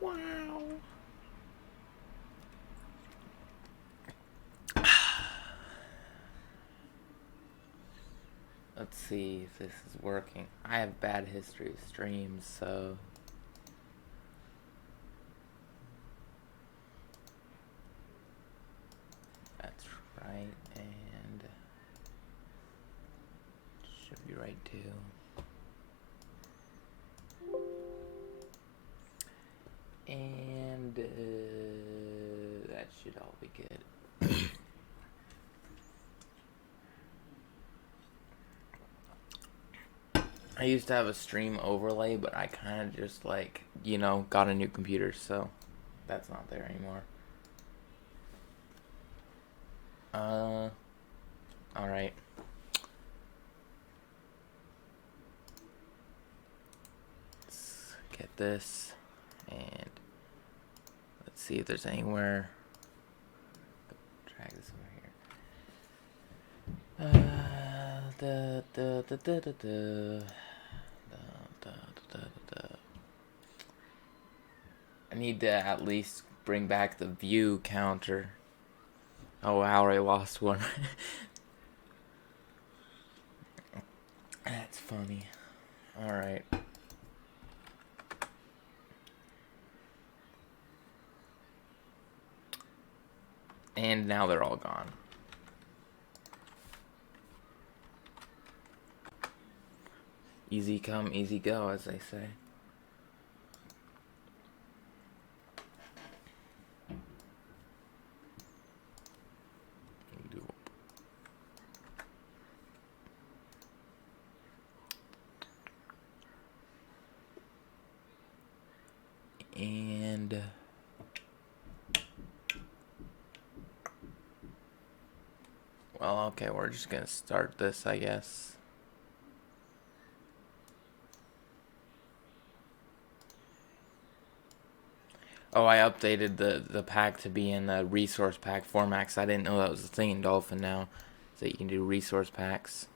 Wow. Let's see if this is working. I have bad history of streams, so... That's right, and... Should be right too. And that should all be good. I used to have a stream overlay, but I kind of just like, you know, got a new computer, so that's not there anymore. Alright. Let's get this, and let's see if there's anywhere. Drag this over here. I need to at least bring back the view counter. Oh wow, I lost one. That's funny. Alright. And now they're all gone. Easy come, easy go, as they say. And well, okay, we're just gonna start this, I guess. Oh, I updated the pack to be in the resource pack format, 'cause I didn't know that was a thing in Dolphin now, so you can do resource packs.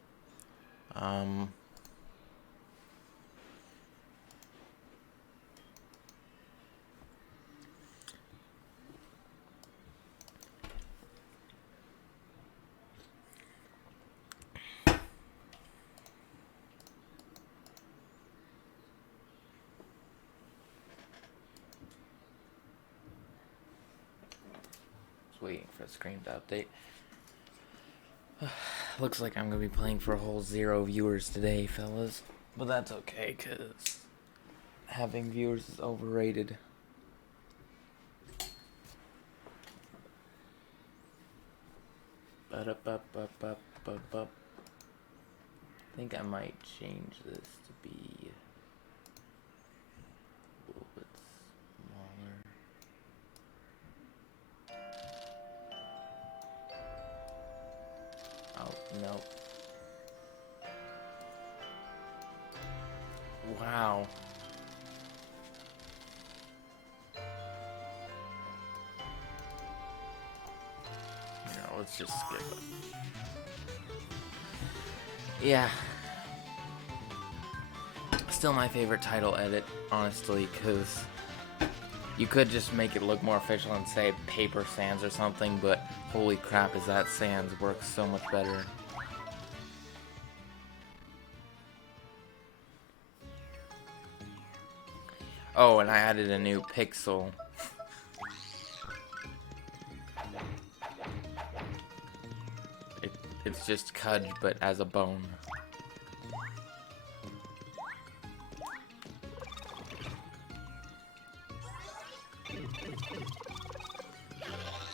Waiting for the screen to update. Looks like I'm gonna be playing for a whole 0 viewers today, fellas. But that's okay, cause having viewers is overrated. I think I might change this to be a little bit smaller. Oh, nope. Wow. No, let's just skip it. Yeah. Still my favorite title edit, honestly, because you could just make it look more official and say Paper Sands or something, but holy crap, is that Sands works so much better. Oh, and I added a new pixel. It's just Cudge, but as a bone.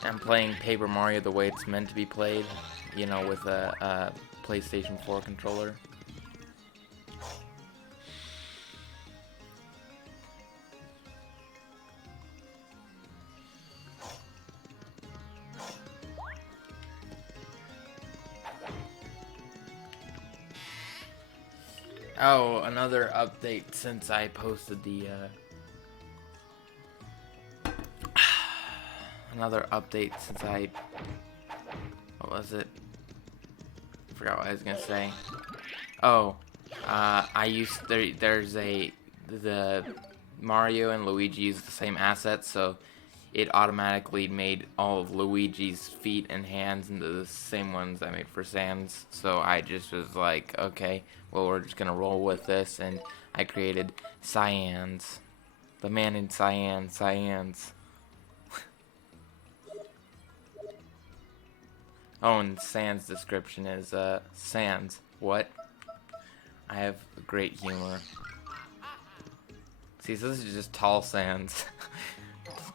I'm playing Paper Mario the way it's meant to be played, you know, with a PlayStation 4 controller. Oh, another update since I posted the, another update since I, what was it? I forgot what I was gonna say. Oh, there's the Mario and Luigi use the same assets, so it automatically made all of Luigi's feet and hands into the same ones I made for Sans. So I just was like, okay, well, we're just gonna roll with this, and I created Cyans. The man in Cyan, Cyans. Oh, and Sans' description is, Sans, what? I have great humor. See, so this is just tall sands.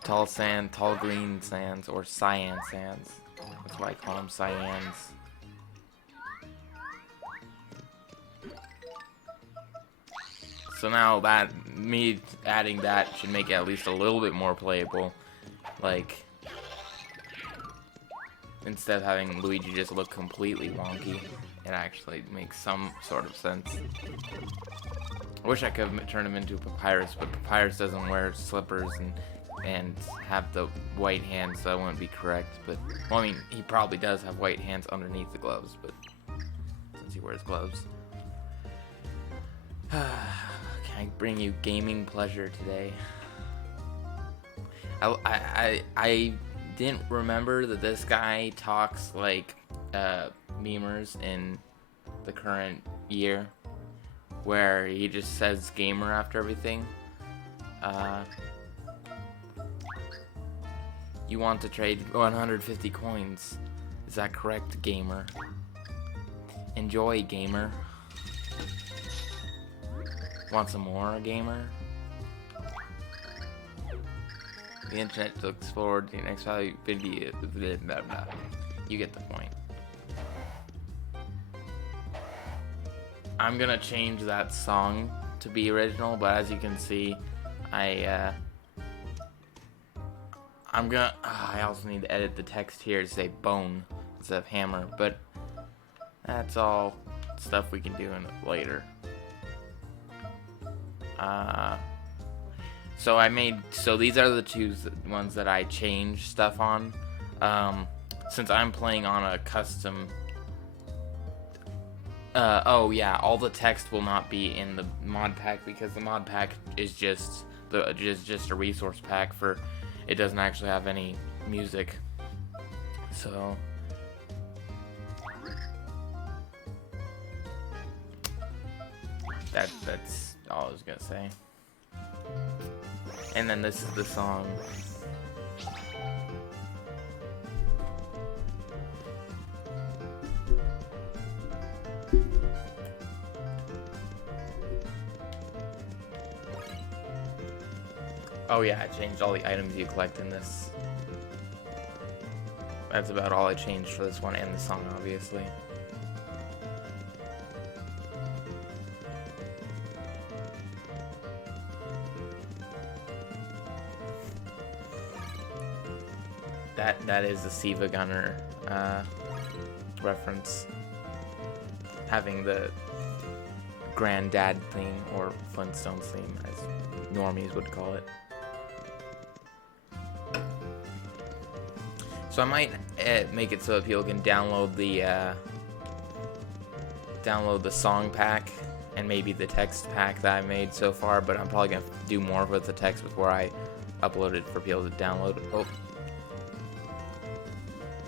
Tall sand, tall green sands, or cyan sands. That's why I call them cyans. So now that, me adding that should make it at least a little bit more playable. Like, instead of having Luigi just look completely wonky, it actually makes some sort of sense. I wish I could have turned him into Papyrus, but Papyrus doesn't wear slippers and have the white hands, so that wouldn't be correct. But, well, I mean, he probably does have white hands underneath the gloves, but since he wears gloves. Can I bring you gaming pleasure today? I didn't remember that this guy talks like memers in the current year, where he just says gamer after everything. You want to trade 150 coins. Is that correct, gamer? Enjoy, gamer. Want some more, gamer? The internet looks forward to the next value video. Blah, blah. You get the point. I'm gonna change that song to be original, but as you can see, I also need to edit the text here to say bone instead of hammer, but that's all stuff we can do later. So these are the two ones that I changed stuff on. Since I'm playing on a custom, oh yeah, all the text will not be in the mod pack because the mod pack is just a resource pack for. It doesn't actually have any music, so that's all I was gonna say. And then this is the song. Oh yeah, I changed all the items you collect in this. That's about all I changed for this one, and the song, obviously. That is the Siva Gunner reference. Having the granddad theme, or Flintstones theme, as normies would call it. So I might make it so that people can download the song pack and maybe the text pack that I made so far, but I'm probably gonna do more with the text before I upload it for people to download. Oh.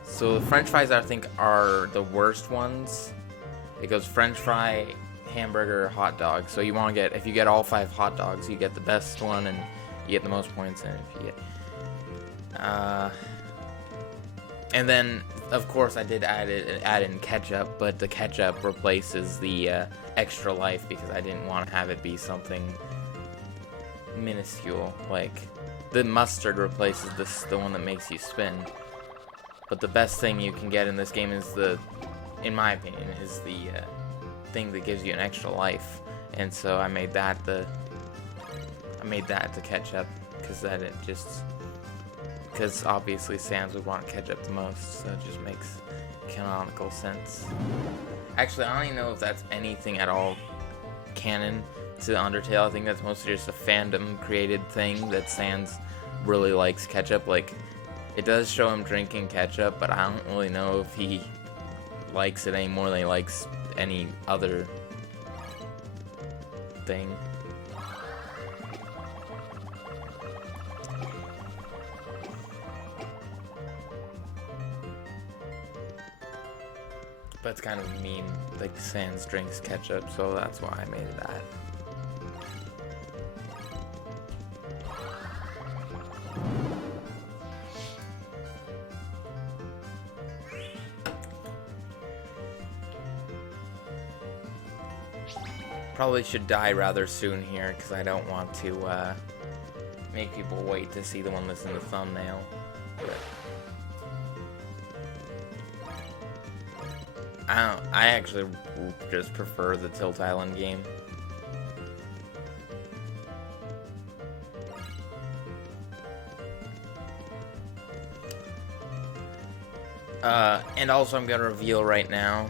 So the French fries, I think, are the worst ones. It goes French fry, hamburger, hot dog. So you want to get, if you get all 5 hot dogs, you get the best one and you get the most points. And if you get, and then of course I did add in ketchup, but the ketchup replaces the extra life because I didn't want to have it be something minuscule. Like the mustard replaces the one that makes you spin. But the best thing you can get in this game is in my opinion, is the thing that gives you an extra life. And so I made that the ketchup, because obviously Sans would want ketchup the most, so it just makes canonical sense. Actually, I don't even know if that's anything at all canon to Undertale. I think that's mostly just a fandom created thing that Sans really likes ketchup. Like, it does show him drinking ketchup, but I don't really know if he likes it any more than he likes any other thing. But it's kind of a meme, like Sans drinks ketchup, so that's why I made that. Probably should die rather soon here, because I don't want to make people wait to see the one that's in the thumbnail. But I actually just prefer the Tilt Island game. And also I'm gonna reveal right now,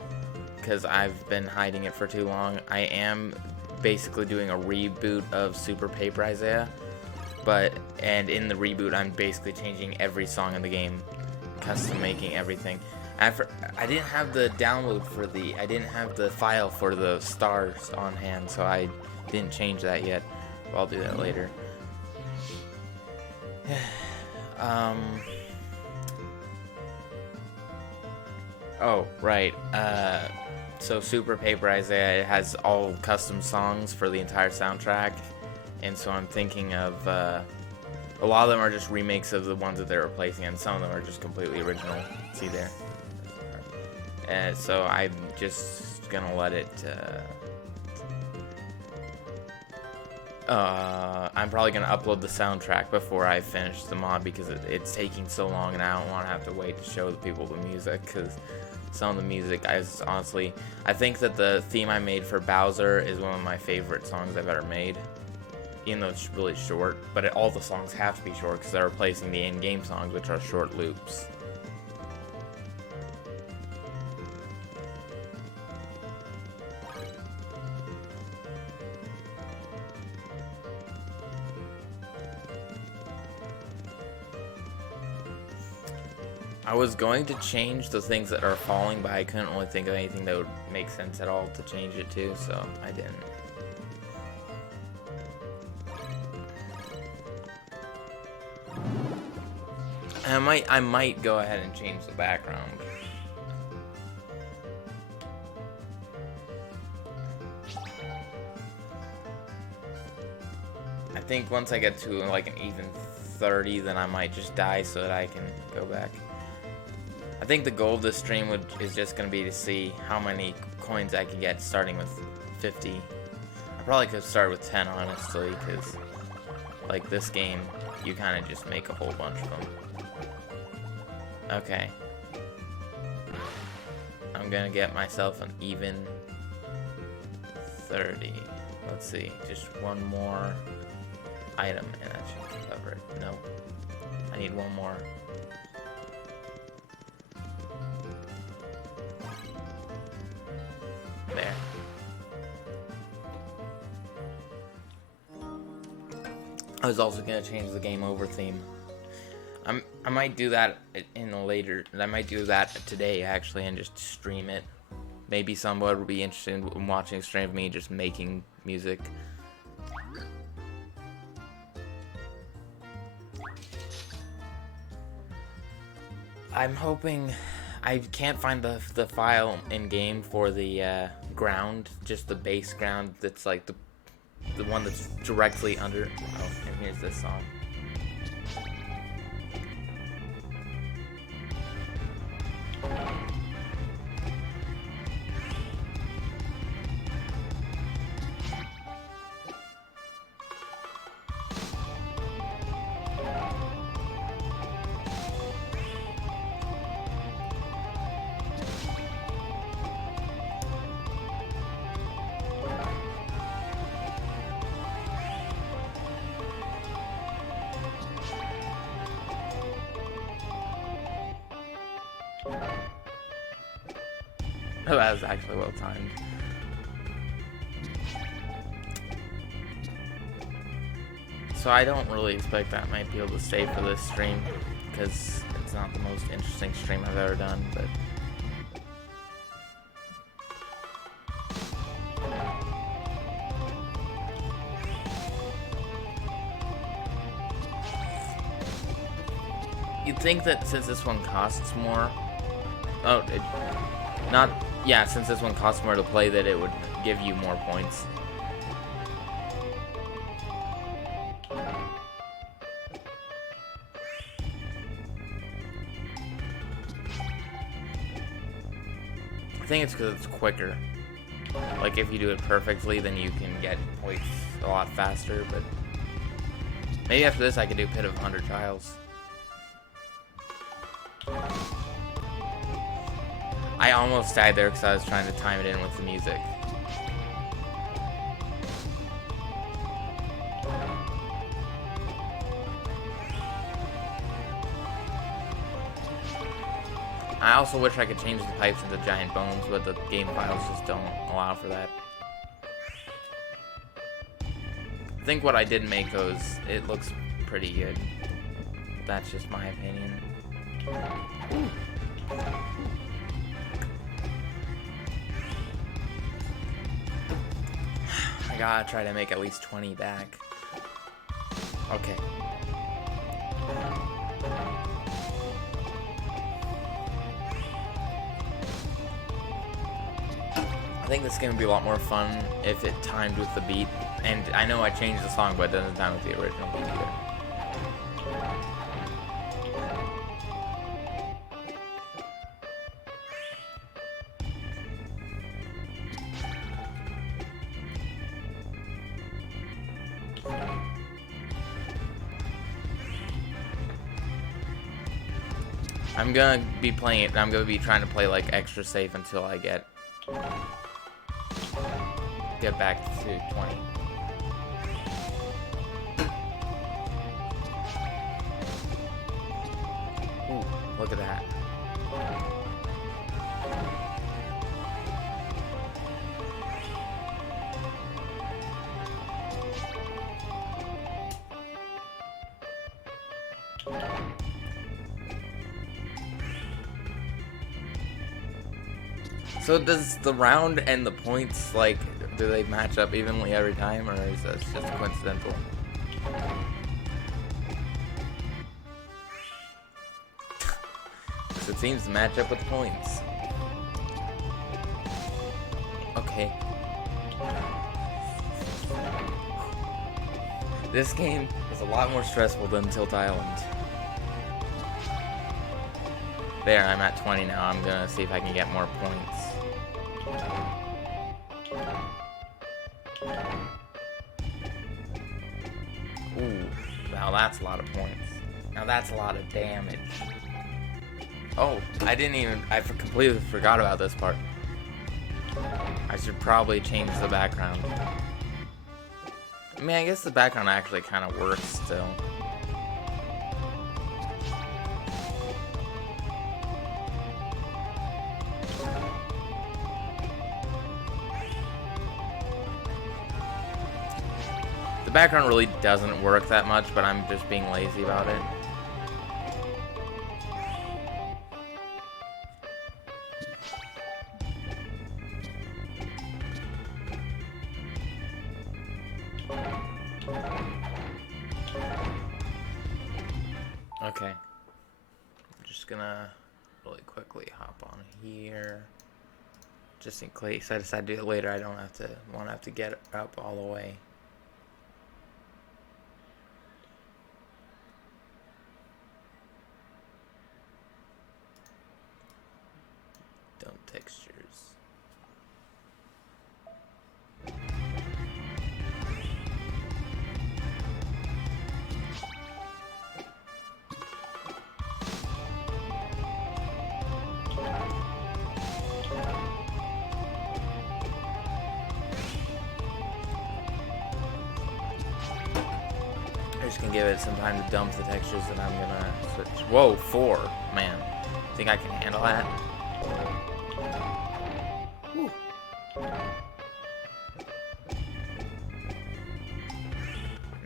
because I've been hiding it for too long, I am basically doing a reboot of Super Paper Isaiah, and in the reboot I'm basically changing every song in the game, custom making everything. I didn't have the download for I didn't have the file for the stars on hand, so I didn't change that yet. I'll do that later. Oh, right. So Super Paper Isaiah has all custom songs for the entire soundtrack, and so I'm thinking of, a lot of them are just remakes of the ones that they're replacing, and some of them are just completely original. See there? So I'm just gonna let it, I'm probably gonna upload the soundtrack before I finish the mod, because it's taking so long, and I don't want to have to wait to show the people the music, because some of the music, I think that the theme I made for Bowser is one of my favorite songs I've ever made, even though it's really short, but all the songs have to be short, because they're replacing the in-game songs, which are short loops. I was going to change the things that are falling, but I couldn't really think of anything that would make sense at all to change it to, so I didn't. I might go ahead and change the background. I think once I get to like an even 30, then I might just die so that I can go back. I think the goal of this stream is just going to be to see how many coins I can get starting with 50. I probably could start with 10, honestly, because like this game, you kind of just make a whole bunch of them. Okay. I'm going to get myself an even 30. Let's see, just one more item and that should cover it. No. I need one more. There. I was also gonna change the game over theme. I might do that I might do that today actually and just stream it. Maybe someone would be interested in watching a stream of me just making music. I'm hoping. I can't find the file in game for the ground, just the bass ground that's like the one that's directly under. Oh, and here's this song. Oh, that was actually well timed. So I don't really expect that I might be able to stay for this stream, because it's not the most interesting stream I've ever done, but... You'd think that since this one costs more... Oh, Not, yeah, since this one costs more to play, that it would give you more points. I think it's because it's quicker. Like, if you do it perfectly, then you can get points a lot faster, but maybe after this I could do Pit of 100 Trials. I almost died there because I was trying to time it in with the music. I also wish I could change the pipes into giant bones, but the game files just don't allow for that. I think what I did make those, it looks pretty good. That's just my opinion. Ooh. I gotta try to make at least 20 back. Okay. I think this game would be a lot more fun if it timed with the beat. And I know I changed the song, but it doesn't time with the original beat either. I'm gonna be playing it. I'm gonna be trying to play like extra safe until I get back to 20. Ooh, look at that. So does the round and the points, like, do they match up evenly every time, or is this just coincidental? Because it seems to match up with the points. Okay. This game is a lot more stressful than Tilt Island. There, I'm at 20 now. I'm gonna see if I can get more points. Ooh, now that's a lot of points. Now that's a lot of damage. Oh, I completely forgot about this part. I should probably change the background. I mean, I guess the background actually kind of works still. The background really doesn't work that much, but I'm just being lazy about it. Okay. I'm just gonna really quickly hop on here. Just in case I decide to do it later, I don't have to get up all the way. Textures. I'm just gonna give it some time to dump the textures, and I'm gonna switch. Whoa, 4, man. Think I can handle that? Whew.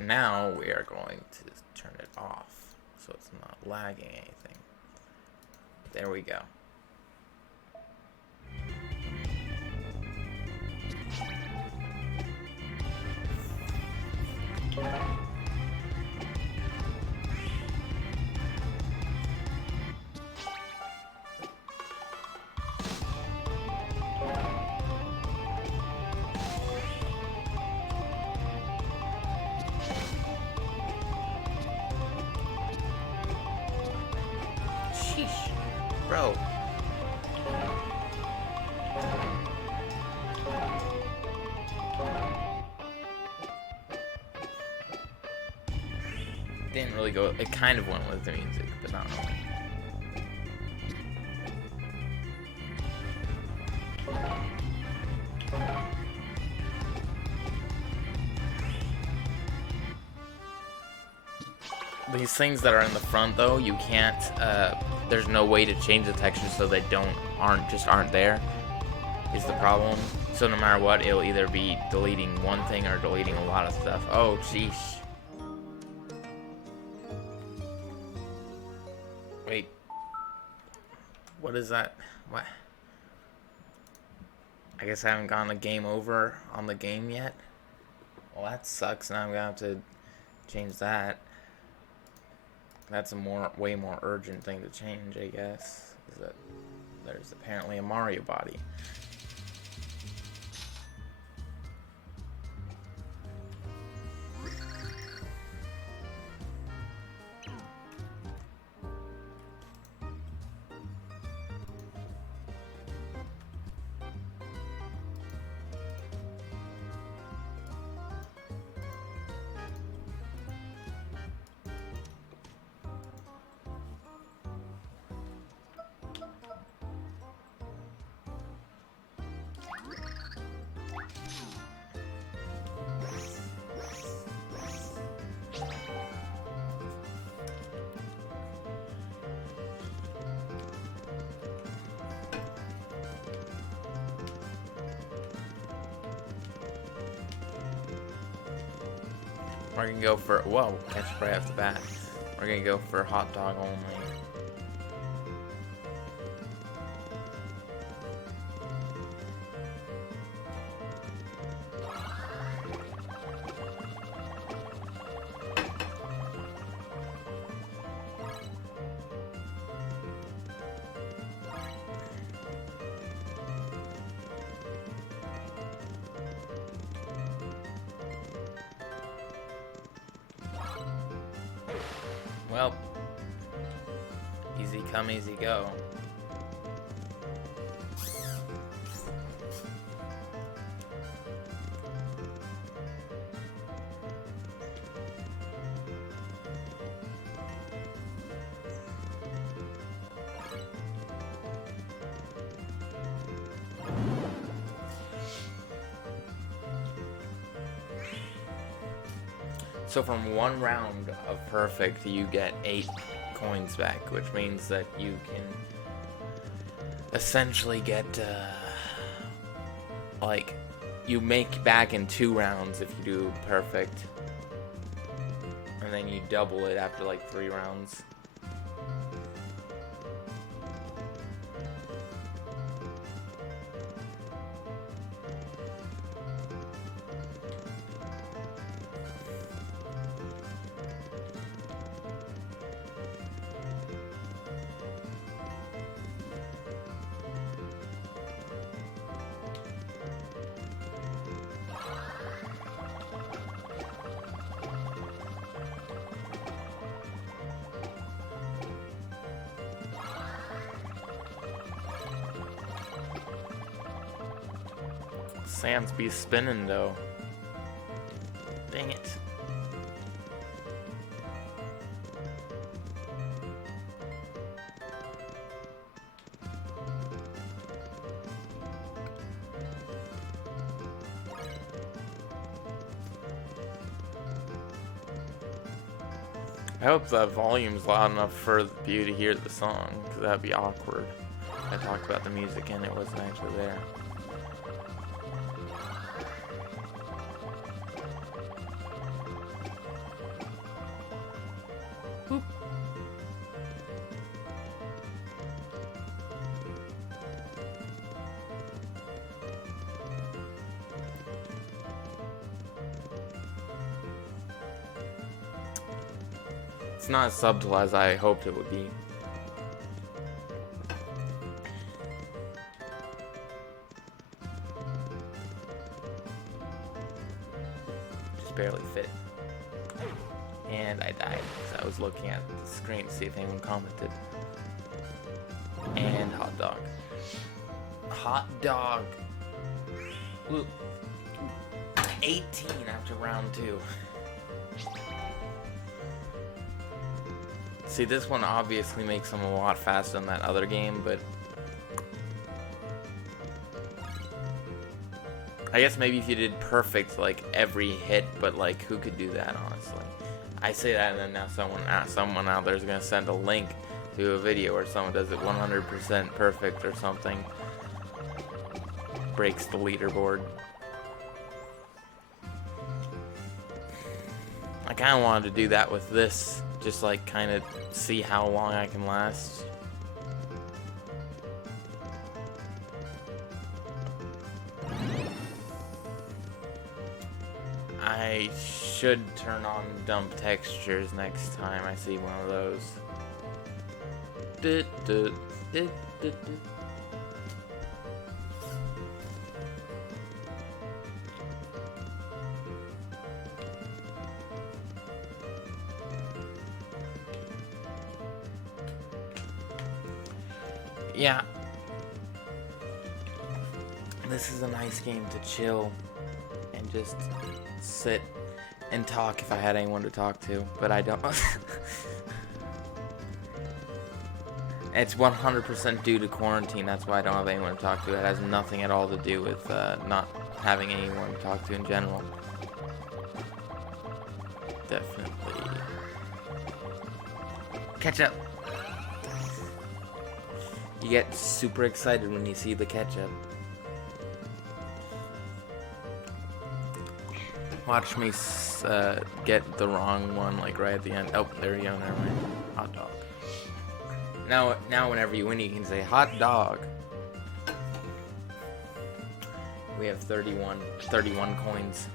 Now we are going to turn it off so it's not lagging anything. There we go. Bro. Didn't really go, it kind of went with the music, but not really. These things that are in the front though, you can't, there's no way to change the texture so they aren't there, is the problem. So no matter what, it'll either be deleting one thing or deleting a lot of stuff. Oh, sheesh. Wait. What is that? What? I guess I haven't gotten a game over on the game yet. Well, that sucks. Now I'm gonna have to change that. That's a way more urgent thing to change, I guess. Is that there's apparently a Mario body. We're gonna go for, whoa, catch right off the bat. We're gonna go for hot dog only. Well, easy come, easy go. So from one round of perfect, you get 8 coins back, which means that you can essentially get, like, you make back in 2 rounds if you do perfect, and then you double it after like 3 rounds. Sands be spinning though. Dang it. I hope the volume's loud enough for you to hear the song, because that'd be awkward. I talked about the music and it wasn't actually there. Boop. It's not as subtle as I hoped it would be. Just barely fit. And I died because I was looking at the screen to see if anyone commented. and hot dog. Hot dog. Ooh. 18 after round 2. See, this one obviously makes them a lot faster than that other game, but I guess maybe if you did perfect, like, every hit, but, like, who could do that, honestly? I say that, and then now someone out there is going to send a link to a video where someone does it 100% perfect or something. Breaks the leaderboard. I kind of wanted to do that with this, just, like, kind of see how long I can last. I should turn on dump textures next time I see one of those. Yeah. This is a nice game to chill and just sit and talk if I had anyone to talk to, but I don't. It's 100% due to quarantine, that's why I don't have anyone to talk to. It has nothing at all to do with not having anyone to talk to in general. Definitely. Ketchup! You get super excited when you see the ketchup. Watch me get the wrong one, like right at the end. Oh, there you go, never mind. Hot dog. Now whenever you win, you can say hot dog. We have 31 coins.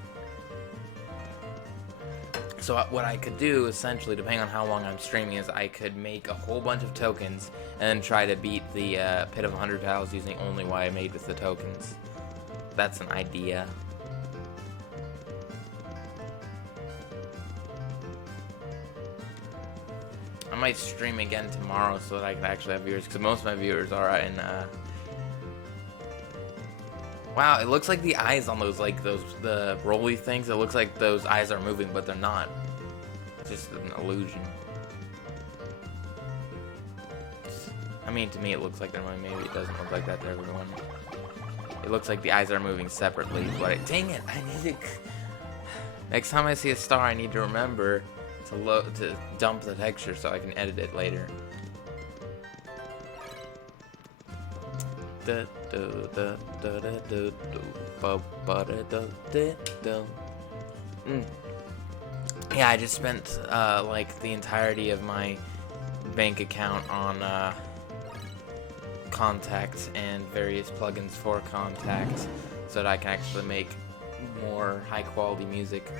So what I could do, essentially, depending on how long I'm streaming, is I could make a whole bunch of tokens and then try to beat the Pit of 100 Battles using only what I made with the tokens. That's an idea. I might stream again tomorrow so that I can actually have viewers, because most of my viewers are in, Wow, it looks like the eyes on those, like, the rolly things, it looks like those eyes are moving, but they're not. It's just an illusion. I mean, to me it looks like they're moving. Maybe it doesn't look like that to everyone. It looks like the eyes are moving separately, but dang it, I need to... Next time I see a star, I need to remember to dump the texture so I can edit it later. Yeah, I just spent like the entirety of my bank account on Contact and various plugins for Contact so that I can actually make more high quality music.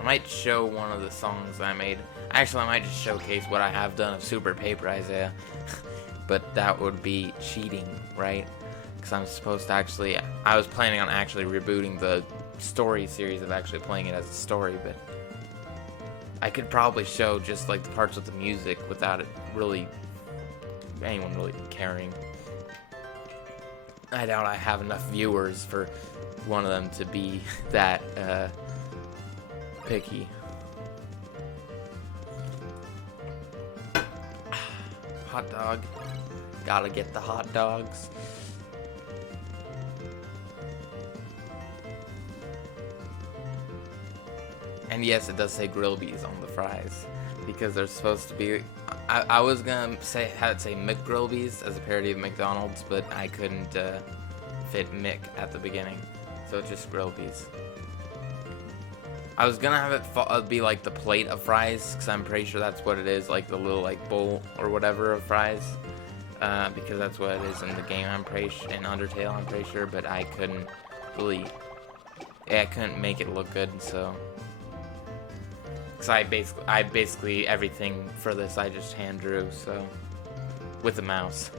I might show one of the songs I made. Actually, I might just showcase what I have done of Super Paper Isaiah. But that would be cheating, right? Because I'm supposed to actually... I was planning on actually rebooting the story series of actually playing it as a story, but... I could probably show just like the parts with the music without it really... anyone really caring. I doubt I have enough viewers for one of them to be that, picky. Hot dog. Gotta get the hot dogs. And yes, it does say Grillby's on the fries because they're supposed to be. I was gonna have it say McGrillby's as a parody of McDonald's, but I couldn't fit Mick at the beginning, so it's just Grillby's. I was gonna have it be like the plate of fries, because I'm pretty sure that's what it is, like the little like bowl or whatever of fries, because that's what it is in the game. I'm pretty sure in Undertale. I'm pretty sure, but I couldn't really. Yeah, I couldn't make it look good, so. Because I basically everything for this I just hand drew, so with a mouse.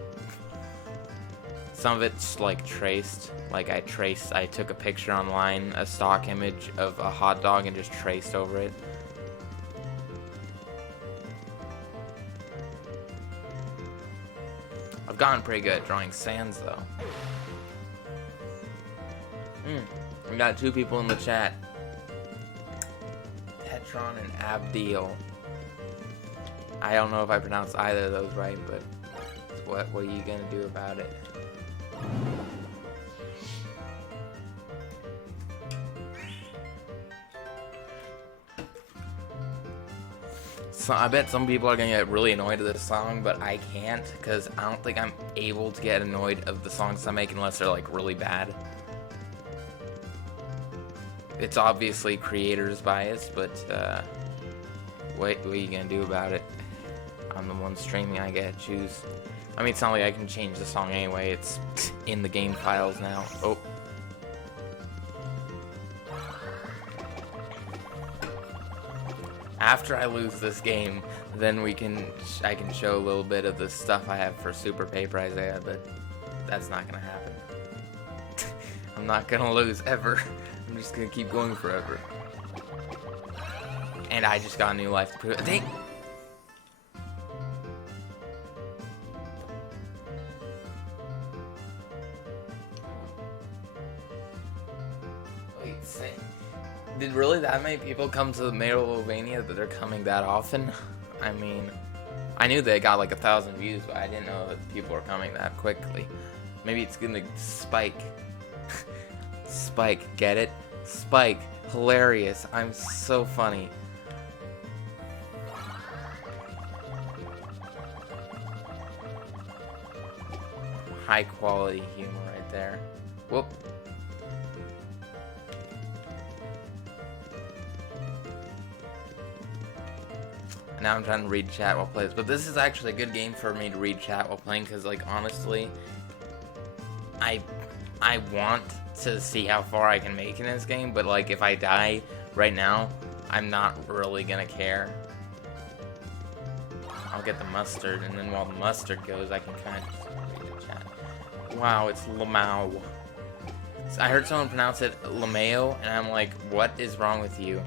Some of it's like traced, like I took a picture online, a stock image of a hot dog and just traced over it. gotten pretty good at drawing sands, though. We got 2 people in the chat. Tetron and Abdeel. I don't know if I pronounced either of those right, but what are you gonna do about it? So I bet some people are gonna get really annoyed at this song, but I can't, because I don't think I'm able to get annoyed of the songs I make unless they're like really bad. It's obviously creator's bias, but what are you gonna do about it? I'm the one streaming, I get to choose. I mean, it's not like I can change the song anyway, it's in the game files now. Oh. After I lose this game, then I can show a little bit of the stuff I have for Super Paper Isaiah, but that's not gonna happen. I'm not gonna lose ever. I'm just gonna keep going forever. And I just got a new life to prove it. Wait, say, did really that many people come to the Megalovania that they're coming that often? I mean, I knew they got like 1,000 views, but I didn't know that people were coming that quickly. Maybe it's gonna spike. Spike, get it? Spike, hilarious. I'm so funny. High quality humor right there. Whoop. Now I'm trying to read chat while playing, but this is actually a good game for me to read chat while playing, because like honestly, I want to see how far I can make in this game, but like if I die right now, I'm not really gonna care. I'll get the mustard, and then while the mustard goes, I can kind of just read the chat. Wow, it's Lamau. So I heard someone pronounce it Lameo, and I'm like, what is wrong with you?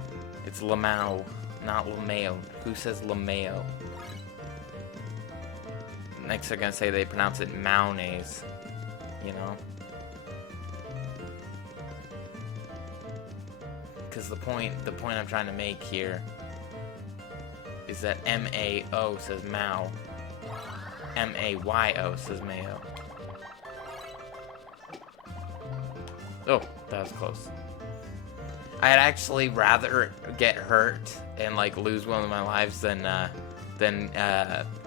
It's Lamau, not Lameo. Who says Lameo? Next they're gonna say they pronounce it mayonnaise, you know? Because the point I'm trying to make here is that M-A-O says Mao. M-A-Y-O says Mayo. Oh, that was close. I'd actually rather get hurt and like lose one of my lives than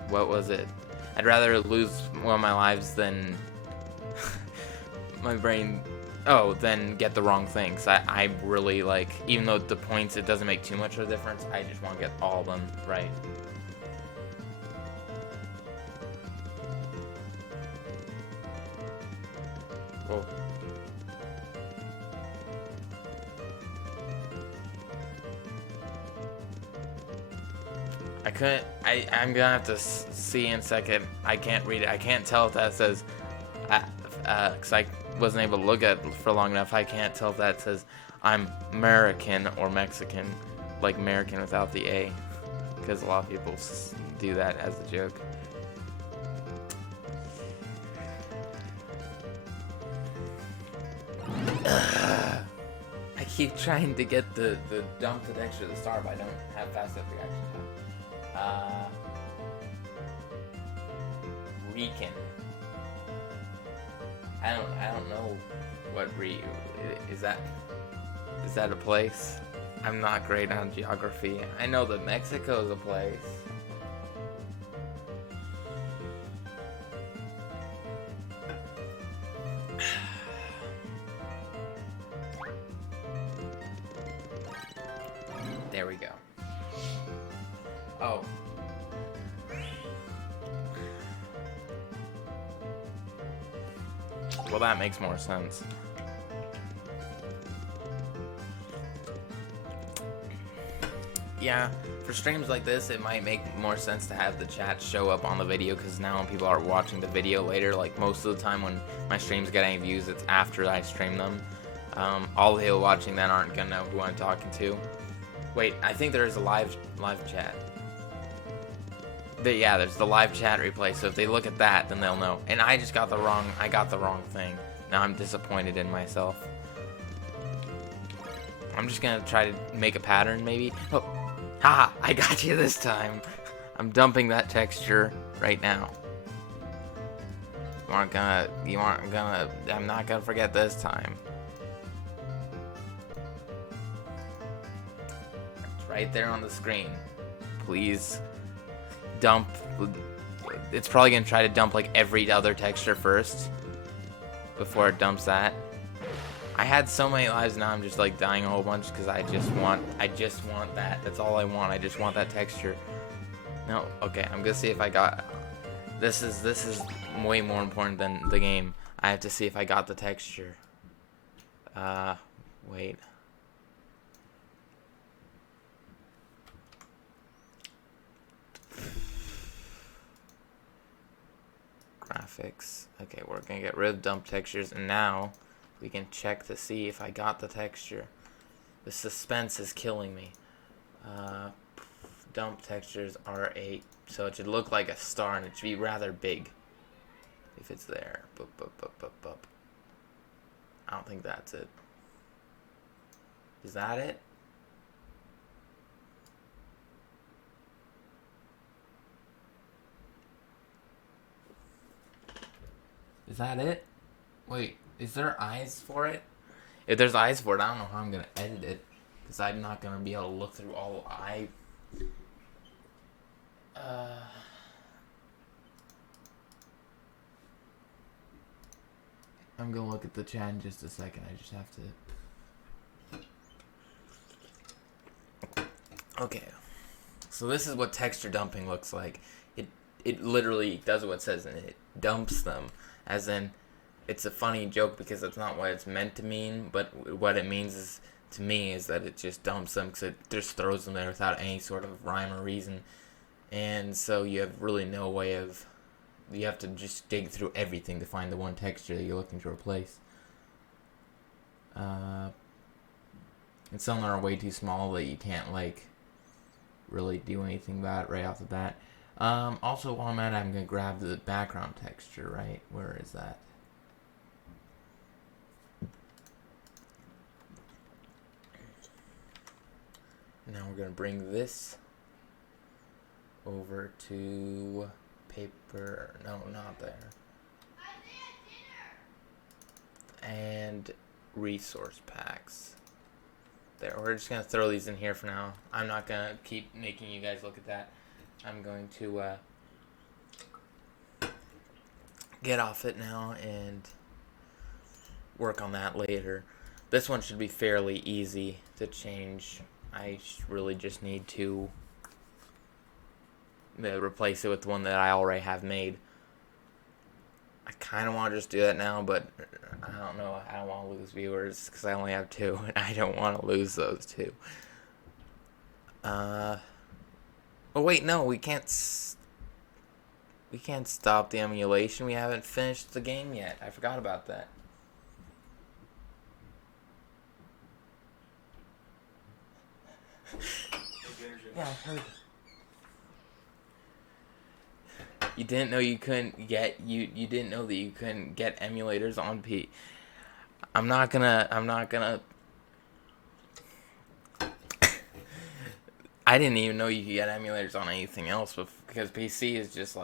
what was it? I'd rather lose one of my lives than my brain. Oh, then get the wrong thing. So I really like, even though the points, it doesn't make too much of a difference, I just want to get all of them right. Whoa. I'm gonna have to see in a second. I can't read it. I can't tell if that says, because I wasn't able to look at it for long enough. I can't tell if that says I'm American or Mexican, like American without the A, because a lot of people do that as a joke. I keep trying to get the dump to next to the star, but I don't have fast enough reaction time. Rican. I don't know what is that a place? I'm not great on geography. I know that Mexico's a place. There we go. Oh. Well, that makes more sense. Yeah, for streams like this, it might make more sense to have the chat show up on the video, because now when people are watching the video later, like most of the time when my streams get any views, it's after I stream them. All the people watching then aren't gonna know who I'm talking to. Wait, I think there is a live chat. Yeah, there's the live chat replay, so if they look at that, then they'll know. And I got the wrong thing. Now I'm disappointed in myself. I'm just gonna try to make a pattern, maybe. Oh, haha, I got you this time. I'm dumping that texture right now. I'm not gonna forget this time. It's right there on the screen. Please dump. It's probably gonna try to dump like every other texture first before it dumps that. I had so many lives, now I'm just like dying a whole bunch because I just want that. That's all I want. I just want that texture. No, okay, I'm gonna see if I got. This is way more important than the game. I have to see if I got the texture. Wait. Graphics. Okay, we're gonna get rid of dump textures, and now we can check to see if I got the texture. The suspense is killing me. Dump textures are so it should look like a star, and it should be rather big if it's there. Boop, boop, boop, boop, boop. I don't think that's it. Is that it? Is that it? Wait, is there eyes for it? If there's eyes for it, I don't know how I'm gonna edit it, because I'm not gonna be able to look through all I'm gonna look at the chat in just a second. I just have to. Okay, so this is what texture dumping looks like. It literally does what it says, and it dumps them, as in. It's a funny joke because it's not what it's meant to mean, but what it means is, to me, is that it just dumps them because it just throws them there without any sort of rhyme or reason. And so you have really no way of... You have to just dig through everything to find the one texture that you're looking to replace. And some are way too small that you can't, like, really do anything about it right off the bat. Also, while I'm at it, I'm going to grab the background texture, right? Where is that? Now we're going to bring this over to paper. No, not there. And resource packs. There, we're just going to throw these in here for now. I'm not going to keep making you guys look at that. I'm going to get off it now and work on that later. This one should be fairly easy to change. I really just need to replace it with the one that I already have made. I kind of want to just do that now, but I don't know. I don't want to lose viewers because I only have 2, and I don't want to lose those 2. Oh wait, no, we can't stop the emulation. We haven't finished the game yet. I forgot about that. Yeah, I heard. You didn't know you couldn't get you didn't know that you couldn't get emulators on P. I'm not gonna I didn't even know you could get emulators on anything else, because PC is just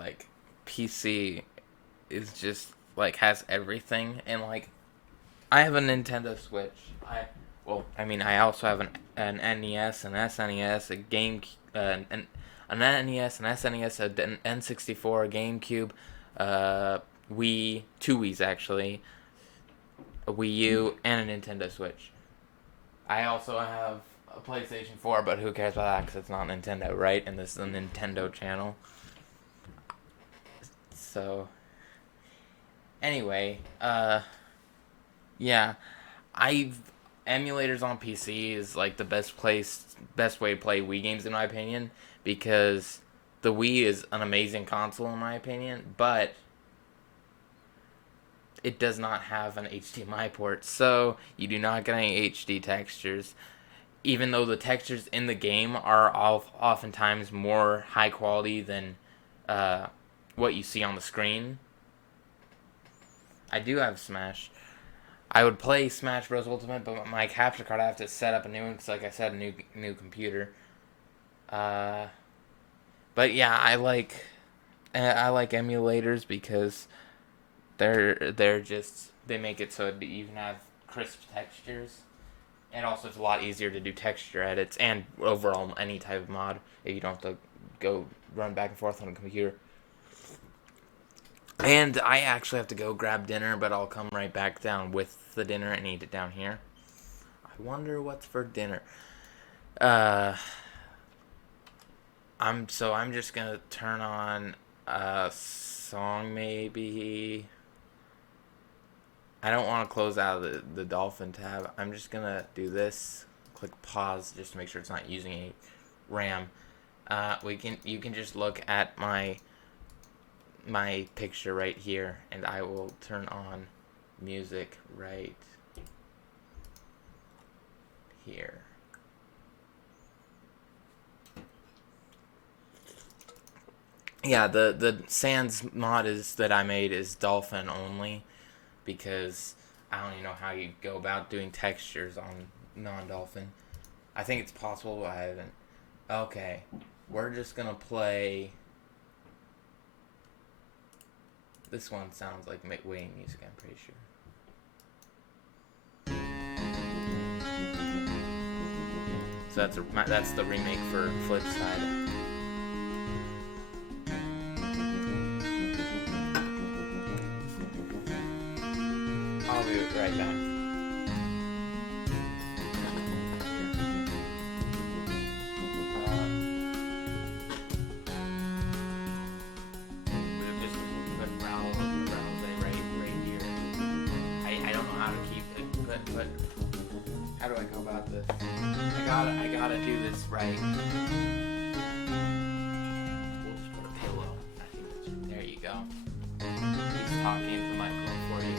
like has everything, and like I have a Nintendo Switch. I also have an NES, an SNES, a an NES, an SNES, an N64, a GameCube, Wii, 2 Wiis actually, a Wii U, and a Nintendo Switch. I also have a PlayStation 4, but who cares about that because it's not Nintendo, right? And this is a Nintendo channel. So, anyway, yeah, emulators on PC is like the best way to play Wii games in my opinion, because the Wii is an amazing console in my opinion, but it does not have an HDMI port, so you do not get any HD textures, even though the textures in the game are oftentimes more high quality than what you see on the screen. I do have Smash. I would play Smash Bros. Ultimate, but my capture card I have to set up a new one because, like I said, a new computer. But yeah, I like emulators because they're just they make it so you can have crisp textures, and also it's a lot easier to do texture edits and overall any type of mod if you don't have to go run back and forth on a computer. And I actually have to go grab dinner, but I'll come right back down with the dinner and eat it down here. I wonder what's for dinner. I'm just gonna turn on a song maybe. I don't want to close out the Dolphin tab. I'm just gonna do this. Click pause just to make sure it's not using any RAM. You can just look at my picture right here, and I will turn on music right here. Yeah, the Sans mod that I made is Dolphin only, because I don't even know how you go about doing textures on non-Dolphin. I think it's possible, but I haven't. Okay, we're just gonna play. This one sounds like waiting music, I'm pretty sure. So that's the remake for Flipside. I'll be right back. But how do I go about this? I gotta do this right. We'll just put a pillow. I think there you go. He's talking into the microphone for you.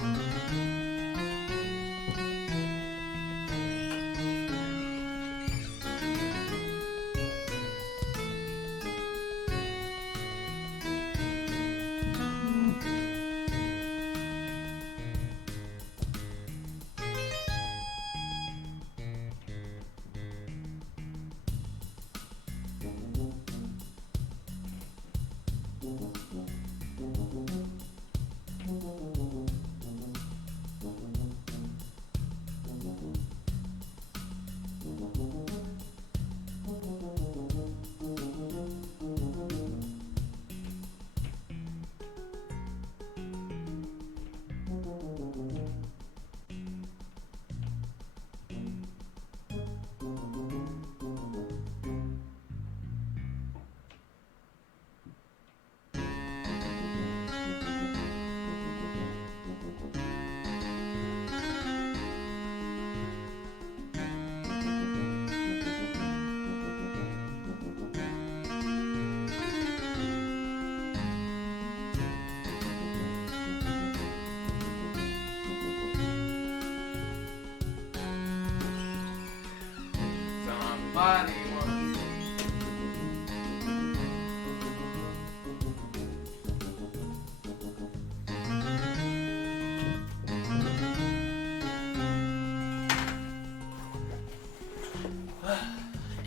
Somebody once.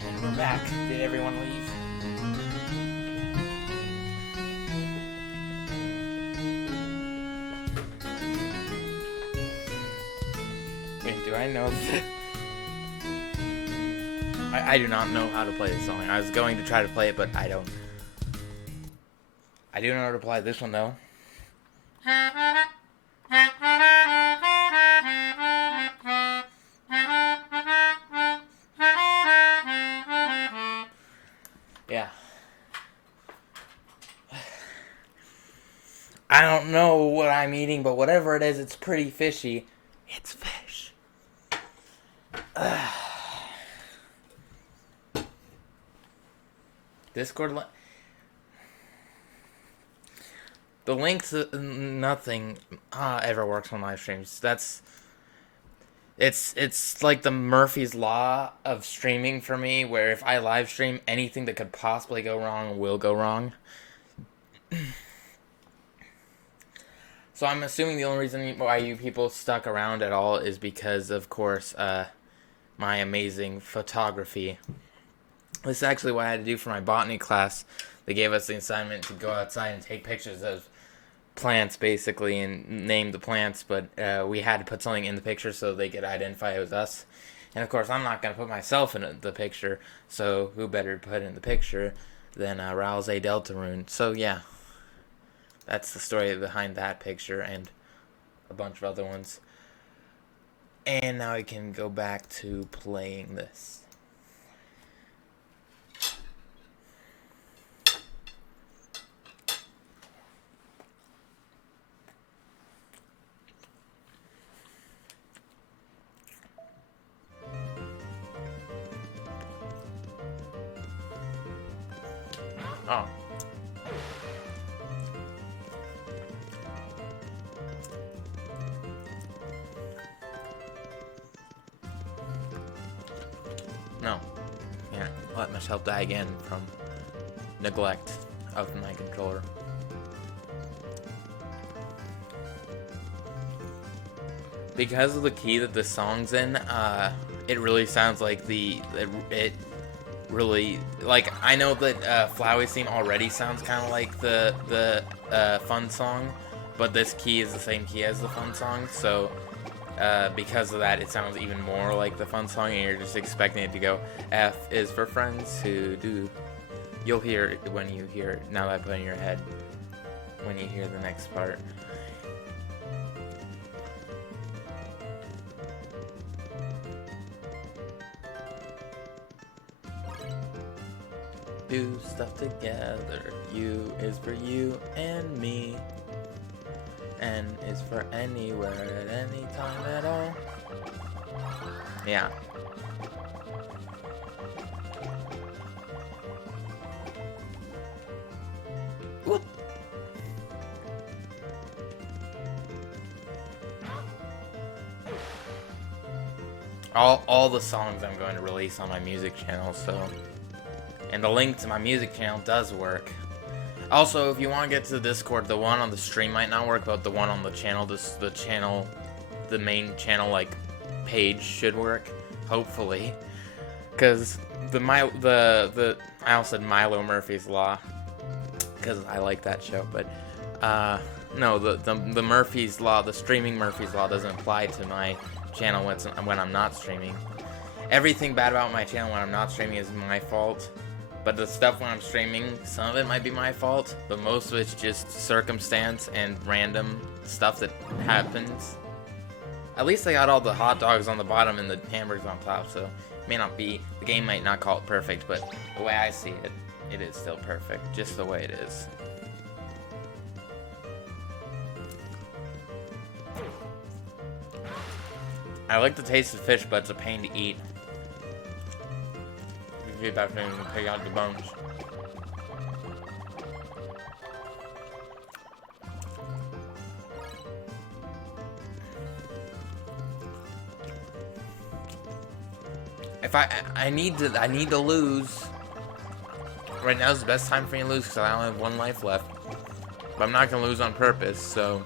And we're back. Did everyone leave? Wait, do I know this? I do not know how to play this song. I was going to try to play it, but I don't. I do know how to play this one, though. Yeah. I don't know what I'm eating, but whatever it is, it's pretty fishy. It's fish. Discord the link to nothing ever works on live streams. It's like the Murphy's Law of streaming for me, where if I live stream, anything that could possibly go wrong will go wrong. So I'm assuming the only reason why you people stuck around at all is because, of course, my amazing photography. This is actually what I had to do for my botany class. They gave us the assignment to go outside and take pictures of plants, basically, and name the plants, but we had to put something in the picture so they could identify it was us. And of course, I'm not going to put myself in the picture, so who better put in the picture than Rouse A. Deltarune. So yeah, that's the story behind that picture and a bunch of other ones. And now I can go back to playing this. Oh. No. Yeah, let myself die again from neglect of my controller. Because of the key that this song's in, it really sounds like it really, like, I know that Flowey's theme already sounds kind of like the fun song, but this key is the same key as the fun song, so because of that, it sounds even more like the fun song, and you're just expecting it to go. F is for friends who do. You'll hear it when you hear it, now that I put it in your head, when you hear the next part. Do stuff together. U is for you and me. N is for anywhere at any time at all. Yeah. Whoop. All the songs I'm going to release on my music channel, so. And the link to my music channel does work. Also, if you want to get to the Discord, the one on the stream might not work, but the one on the channel, the main channel, like, page should work, hopefully. Because I almost said Milo Murphy's Law, because I like that show, but, no, the Murphy's Law, the streaming Murphy's Law doesn't apply to my channel when I'm not streaming. Everything bad about my channel when I'm not streaming is my fault. But the stuff when I'm streaming, some of it might be my fault, but most of it's just circumstance and random stuff that happens. At least I got all the hot dogs on the bottom and the hamburgers on top, so it may not be, the game might not call it perfect, but the way I see it, it is still perfect, just the way it is. I like the taste of fish, but it's a pain to eat. You get back there and pick out the bones. If I need to lose. Right now is the best time for me to lose because I only have one life left. But I'm not gonna lose on purpose, so.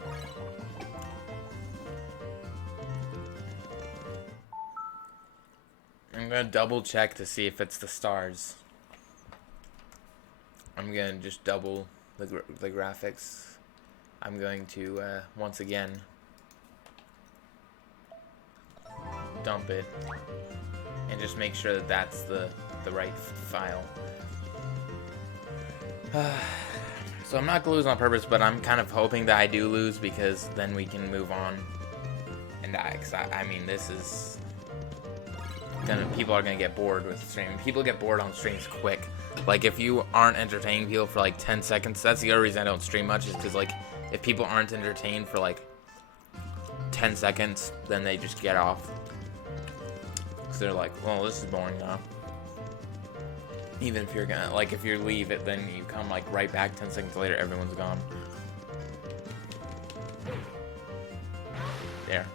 I'm gonna double check to see if it's the stars. I'm gonna just double the graphics. I'm going to once again dump it and just make sure that that's the right file. So I'm not gonna lose on purpose, but I'm kind of hoping that I do lose because then we can move on and die. Cause I mean, this is people are gonna get bored with streaming. People get bored on streams quick. Like, if you aren't entertaining people for like 10 seconds, that's the other reason I don't stream much, is because, like, if people aren't entertained for like 10 seconds, then they just get off. Because they're like, well, this is boring now. Even if you're gonna, like, if you leave it, then you come like right back 10 seconds later, everyone's gone. There.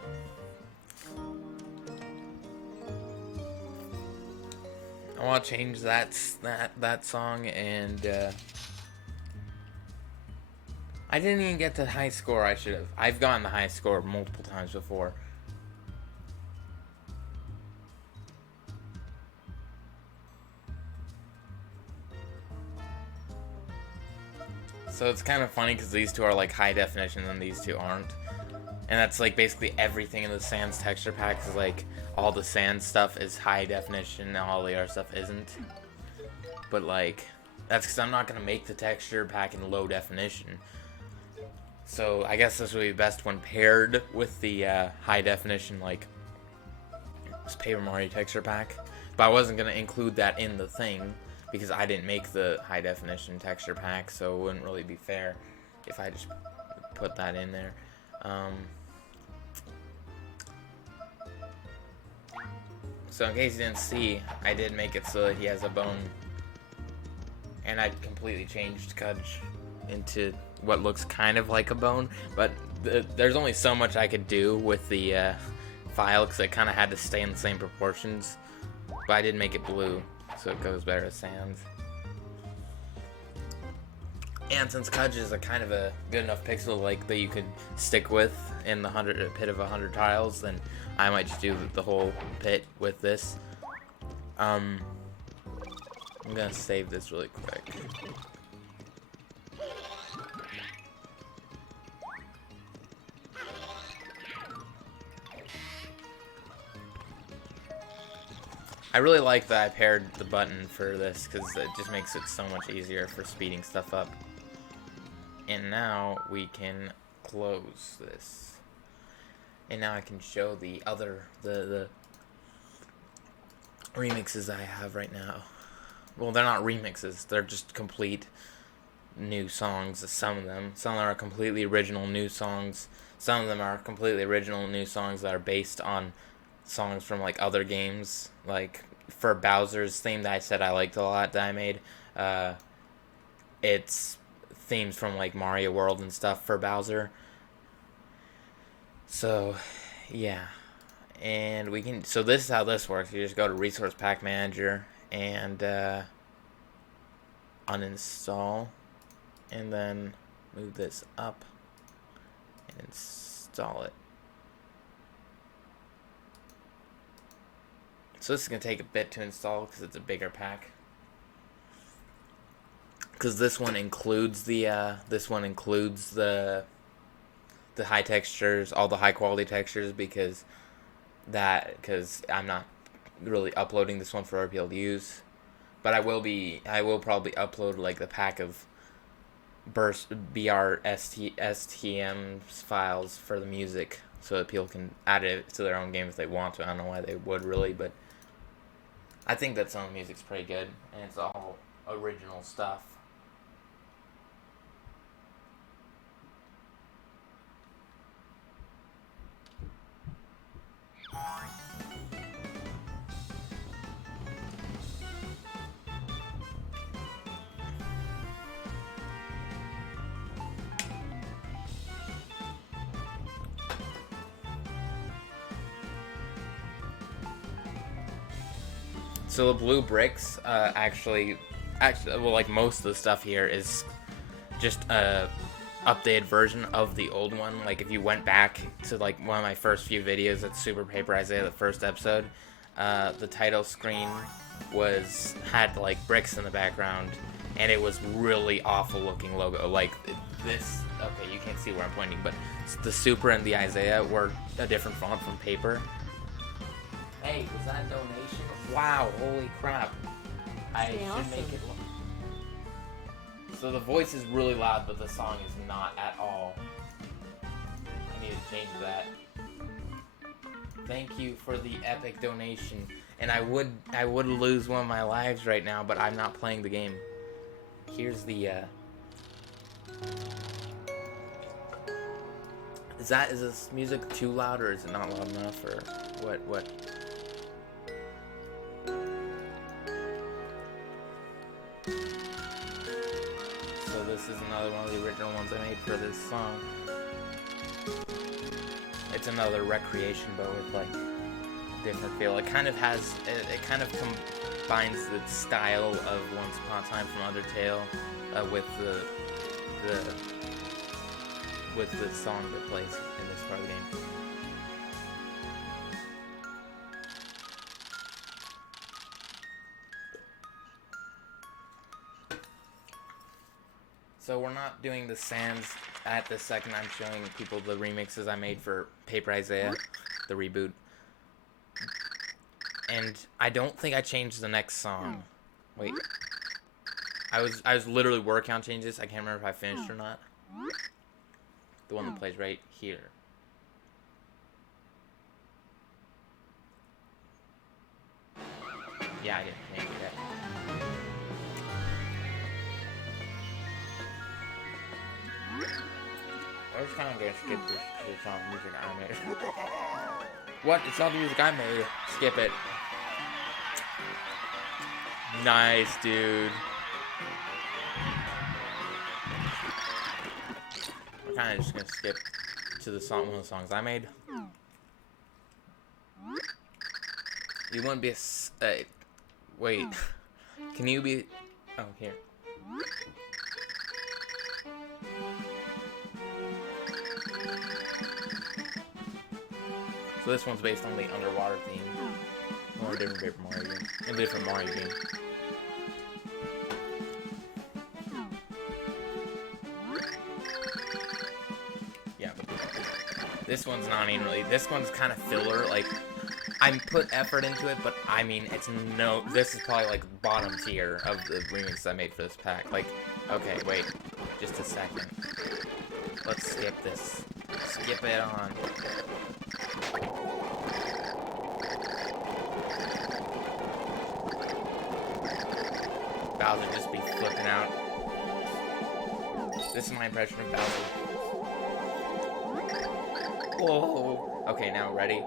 I want to change that song and I didn't even get the high score I should have. I've gotten the high score multiple times before. So it's kind of funny because these two are like high definition and these two aren't. And that's like basically everything in the Sans texture pack is like all the Sans stuff is high definition and all the other stuff isn't. But like, that's because I'm not going to make the texture pack in low definition. So I guess this would be best when paired with the high definition like this Paper Mario texture pack. But I wasn't going to include that in the thing because I didn't make the high definition texture pack, so it wouldn't really be fair if I just put that in there. So in case you didn't see, I did make it so that he has a bone. And I completely changed Kudge into what looks kind of like a bone, but there's only so much I could do with the file because it kind of had to stay in the same proportions. But I did make it blue, so it goes better with Sans. And since Kudge is a kind of a good enough pixel like that you could stick with in the pit of 100 tiles, then I might just do the whole pit with this. I'm gonna save this really quick. I really like that I paired the button for this because it just makes it so much easier for speeding stuff up. And now we can close this. And now I can show the remixes I have right now. Well, they're not remixes, they're just complete new songs, some of them. Some of them are completely original new songs. Some of them are completely original new songs that are based on songs from like other games. Like for Bowser's theme that I said I liked a lot that I made, it's themes from like Mario World and stuff for Bowser. So yeah, and we can, so this is how this works. You just go to Resource Pack Manager and uninstall, and then move this up and install it. So this is gonna take a bit to install because it's a bigger pack. Because this one includes the high textures, all the high quality textures, because I'm not really uploading this one for RPL to use. But I will probably upload like the pack of BRSTM files for the music so that people can add it to their own game if they want to. I don't know why they would really, but I think that some of the music's pretty good and it's all original stuff. So the blue bricks, actually, well, like most of the stuff here is just a updated version of the old one. Like if you went back to like one of my first few videos at Super Paper Isaiah, the first episode, the title screen had like bricks in the background, and it was really awful looking logo. Like this, okay, you can't see where I'm pointing, but the Super and the Isaiah were a different font from Paper. Hey, was that a donation? Wow, holy crap. I should awesome. make it look. So the voice is really loud, but the song is not at all. I need to change that. Thank you for the epic donation. And I would lose one of my lives right now, but I'm not playing the game. Here's the Is this music too loud, or is it not loud enough, or what? So this is another one of the original ones I made for this song. It's another recreation, but with like different feel. It kind of combines the style of Once Upon a Time from Undertale with the with the song that plays in this part of the game. So we're not doing the sands at this second. I'm showing people the remixes I made for Paper Isaiah, the reboot. And I don't think I changed the next song. Wait. I was literally working on changing this. I can't remember if I finished or not. The one that plays right here. Yeah, I didn't change it yet. I was trying to get skip this song music I made. What? It's not the music I made. Skip it. Nice, dude. I'm kind of just gonna skip to the song, one of the songs I made. You wouldn't be a wait. Can you be? Oh, here. So this one's based on the underwater theme. Or a different Paper Mario game. A different Mario game. Yeah, but this one's not even really. This one's kind of filler. Like, I put effort into it, but I mean, it's no. This is probably like bottom tier of the remixes I made for this pack. Like, okay, wait, just a second. Let's skip this. Skip it on. Bowser just be flipping out. This is my impression of Bowser. Whoa. Okay, now ready?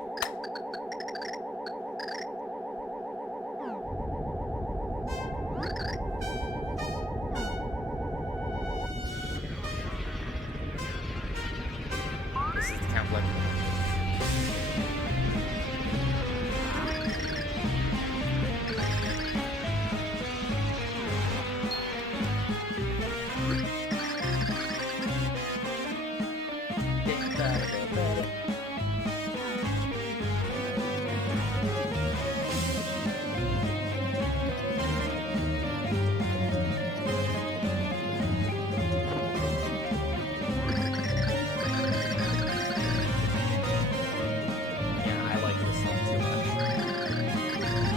This is the Count Black.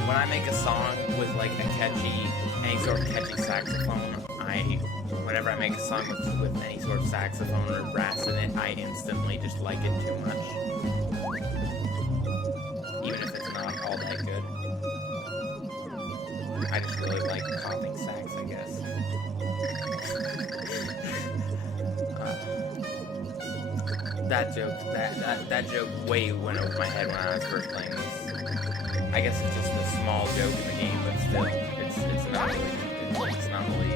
When I make a song with like a any sort of catchy saxophone, whenever I make a song with any sort of saxophone or brass in it, I instantly just like it too much. Even if it's not all that good. I just really like popping sax, I guess. That joke way went over my head when I was first playing this. I guess it's just a small joke in the game, but still, it's not really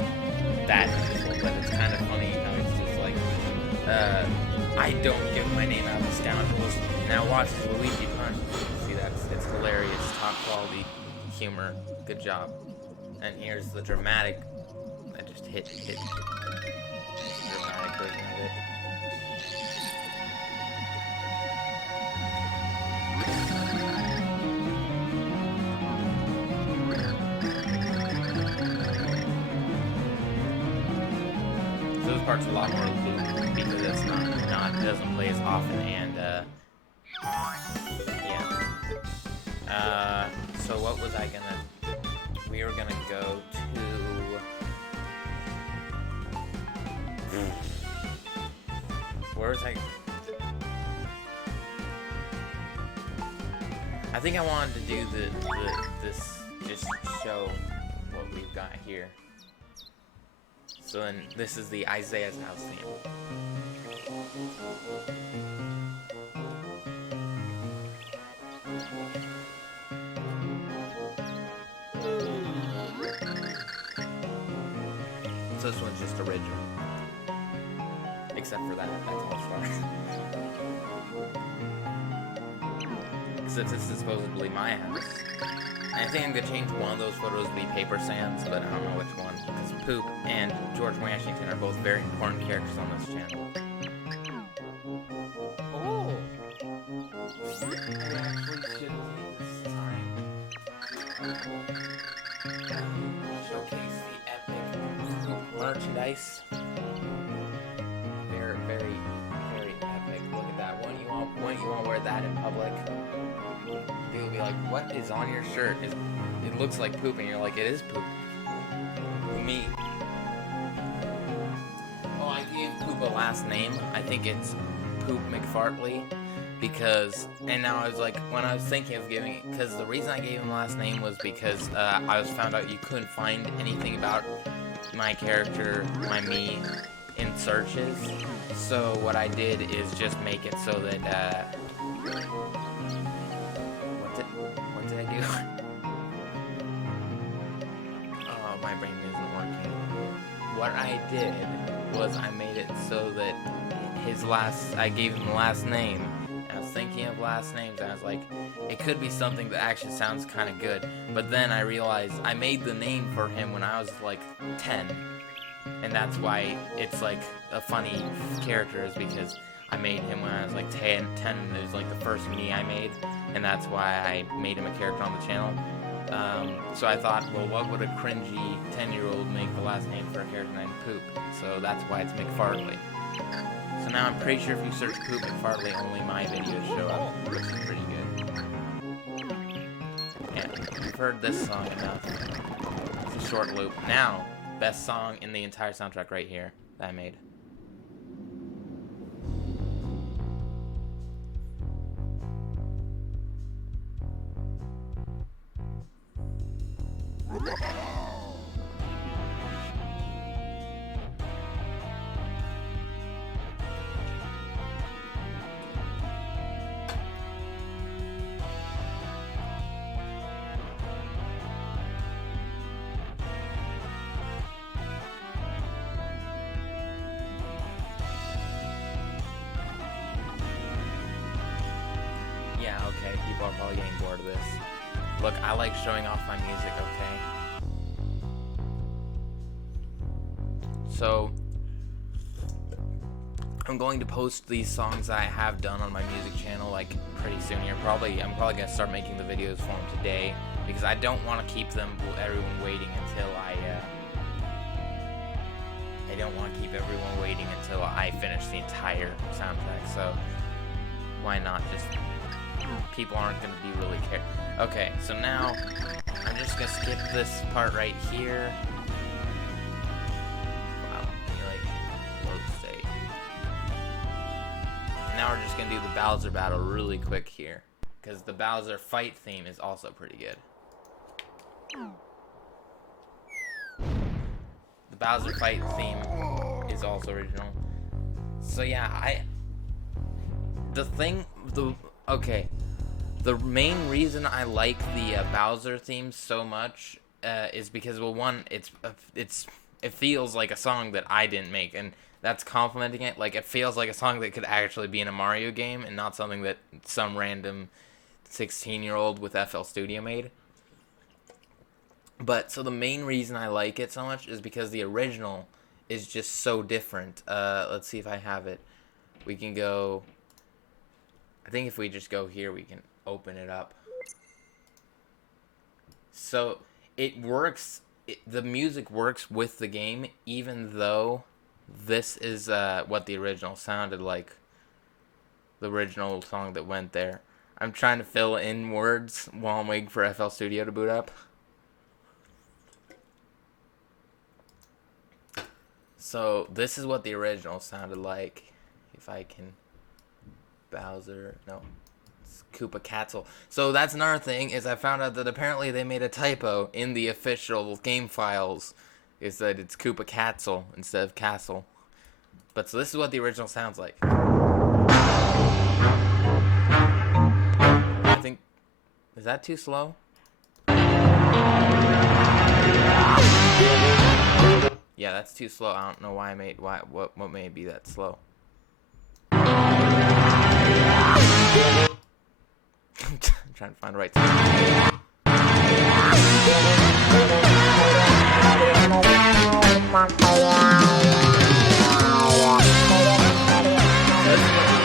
that useful, but it's kind of funny how it's just like, I don't give my name out of scoundrels. Now watch this Luigi punch. See, it's hilarious, top quality humor. Good job. And here's the dramatic. I just hit dramatic version of it. So this part's a lot more loop because it's it doesn't play as often, and yeah. So what was I gonna? We were gonna go to. Where was I? I think I wanted to do this just show what we've got here. So then this is the Isaiah's house theme. So this one's just original. Except for that's all star. Except this is supposedly my house. And I think I'm gonna change one of those photos to be Paper Sands, but I don't know which one. Because Poop and George Washington are both very important characters on this channel. Oh! I actually should take this time. Showcase the epic merchandise. Very, very, very epic. Look at that. Wouldn't you want to wear that in public? People will be like, what is on your shirt? It looks like poop, and you're like, it is poop. Me. Oh, I gave Poop a last name. I think it's Poop McFartley. Because, and now I was like, when I was thinking of giving it, because the reason I gave him last name was because I was found out you couldn't find anything about my character, me, in searches. So what I did is just make it so that, what did I do? Oh, my brain isn't working. What I did was I made it so that I gave him the last name. I was thinking of last names, and I was like, it could be something that actually sounds kind of good. But then I realized I made the name for him when I was like 10. And that's why it's like a funny character, is because I made him when I was like 10, and it was like the first me I made. And that's why I made him a character on the channel. So I thought, well, what would a cringy 10-year-old make the last name for a character named Poop? So that's why it's McFartley. So now I'm pretty sure if you search Poop McFartley, only my videos show up, which is pretty good. Yeah, you've heard this song enough. It's a short loop. Now, best song in the entire soundtrack right here that I made. Yeah, okay, people are probably getting bored of this. Look, I like showing off my music, okay? So, I'm going to post these songs I have done on my music channel, like, pretty soon here. I'm probably gonna start making the videos for them today, because I don't want to keep everyone waiting until I don't want to keep everyone waiting until I finish the entire soundtrack, so why not just... People aren't going to be really care. Okay, so now I'm just going to skip this part right here. Wow, like load state. Now we're just going to do the Bowser battle really quick here, because the Bowser fight theme is also pretty good. The Bowser fight theme is also original. So yeah, okay. The main reason I like the Bowser theme so much is because, well, one, it feels like a song that I didn't make, and that's complimenting it. Like, it feels like a song that could actually be in a Mario game, and not something that some random 16-year-old with FL Studio made. But so the main reason I like it so much is because the original is just so different. Let's see if I have it. We can go. I think if we just go here, we can open it up. So it works. The music works with the game, even though this is what the original sounded like. The original song that went there. I'm trying to fill in words while I'm waiting for FL Studio to boot up. So this is what the original sounded like. If I can... Bowser... No. It's Koopa Catzel. So that's another thing, is I found out that apparently they made a typo in the official game files. Is that it's Koopa Catzel instead of Castle. But so this is what the original sounds like. I think... Is that too slow? Yeah, that's too slow. I don't know why I made what made it be that slow. I'm trying to find the right time. This is what the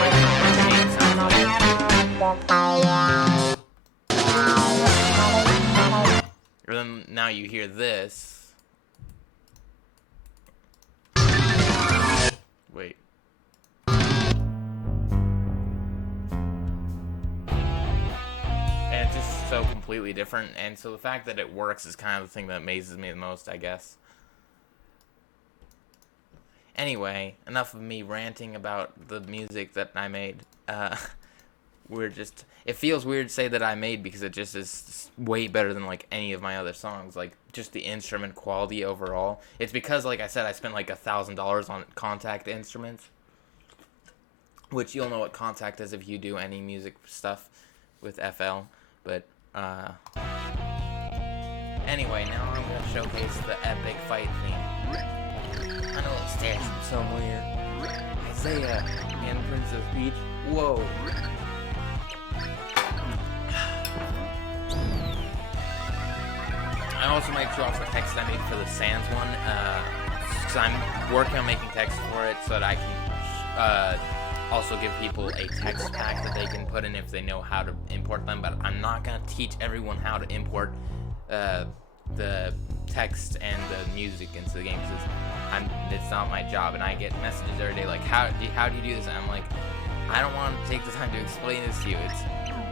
completely different, and so the fact that it works is kind of the thing that amazes me the most, I guess. Anyway, enough of me ranting about the music that I made. It feels weird to say that I made because it just is way better than like any of my other songs. Like just the instrument quality overall. It's because, like I said, I spent like $1,000 on Contact instruments, which you'll know what Contact is if you do any music stuff with FL. But anyway, now I'm gonna showcase the epic fight theme. I know it stands from somewhere. Isaiah and Princess Peach. Whoa. I also might draw off the text I made for the Sans one, because I'm working on making text for it so that I can also give people a text pack that they can put in if they know how to import them, but I'm not going to teach everyone how to import the text and the music into the game, because it's not my job, and I get messages every day like, how do you do this? And I'm like, I don't want to take the time to explain this to you.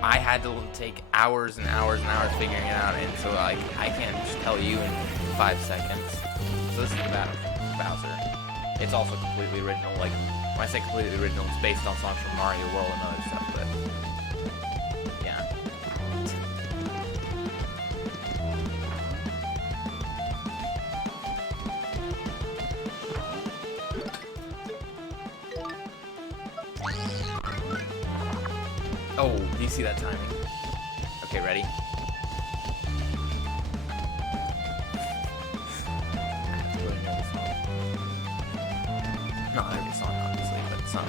I had to take hours and hours and hours figuring it out, and so like I can't just tell you in 5 seconds. So this is Bowser. It's also completely original. Like when I say completely original, it's based on songs from Mario World and other stuff. But yeah. Oh, do you see that timing? Okay, ready? Not every song, obviously, but some.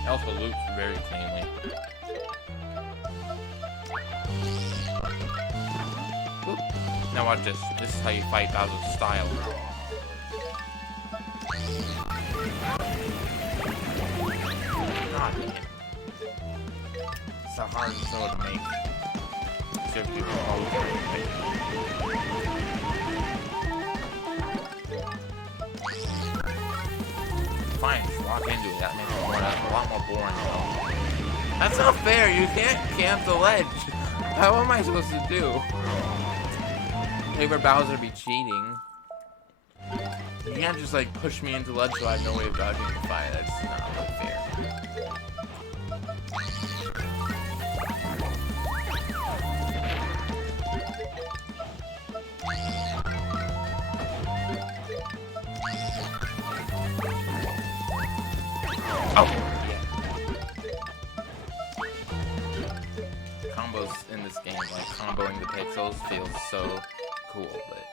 It also loops very cleanly. Oop. Now watch this. This is how you fight Bowser's style. God, man. It's a hard sword to make. So if you fine, just walk into it. That makes it a lot more boring. That's not fair. You can't camp the ledge. How am I supposed to do? Favorite Bowser be cheating. You can't just like push me into the ledge so I have no way of dodging the fire. That's not really fair. Oh! Yeah. Combos in this game, like comboing the pixels, feels so cool, but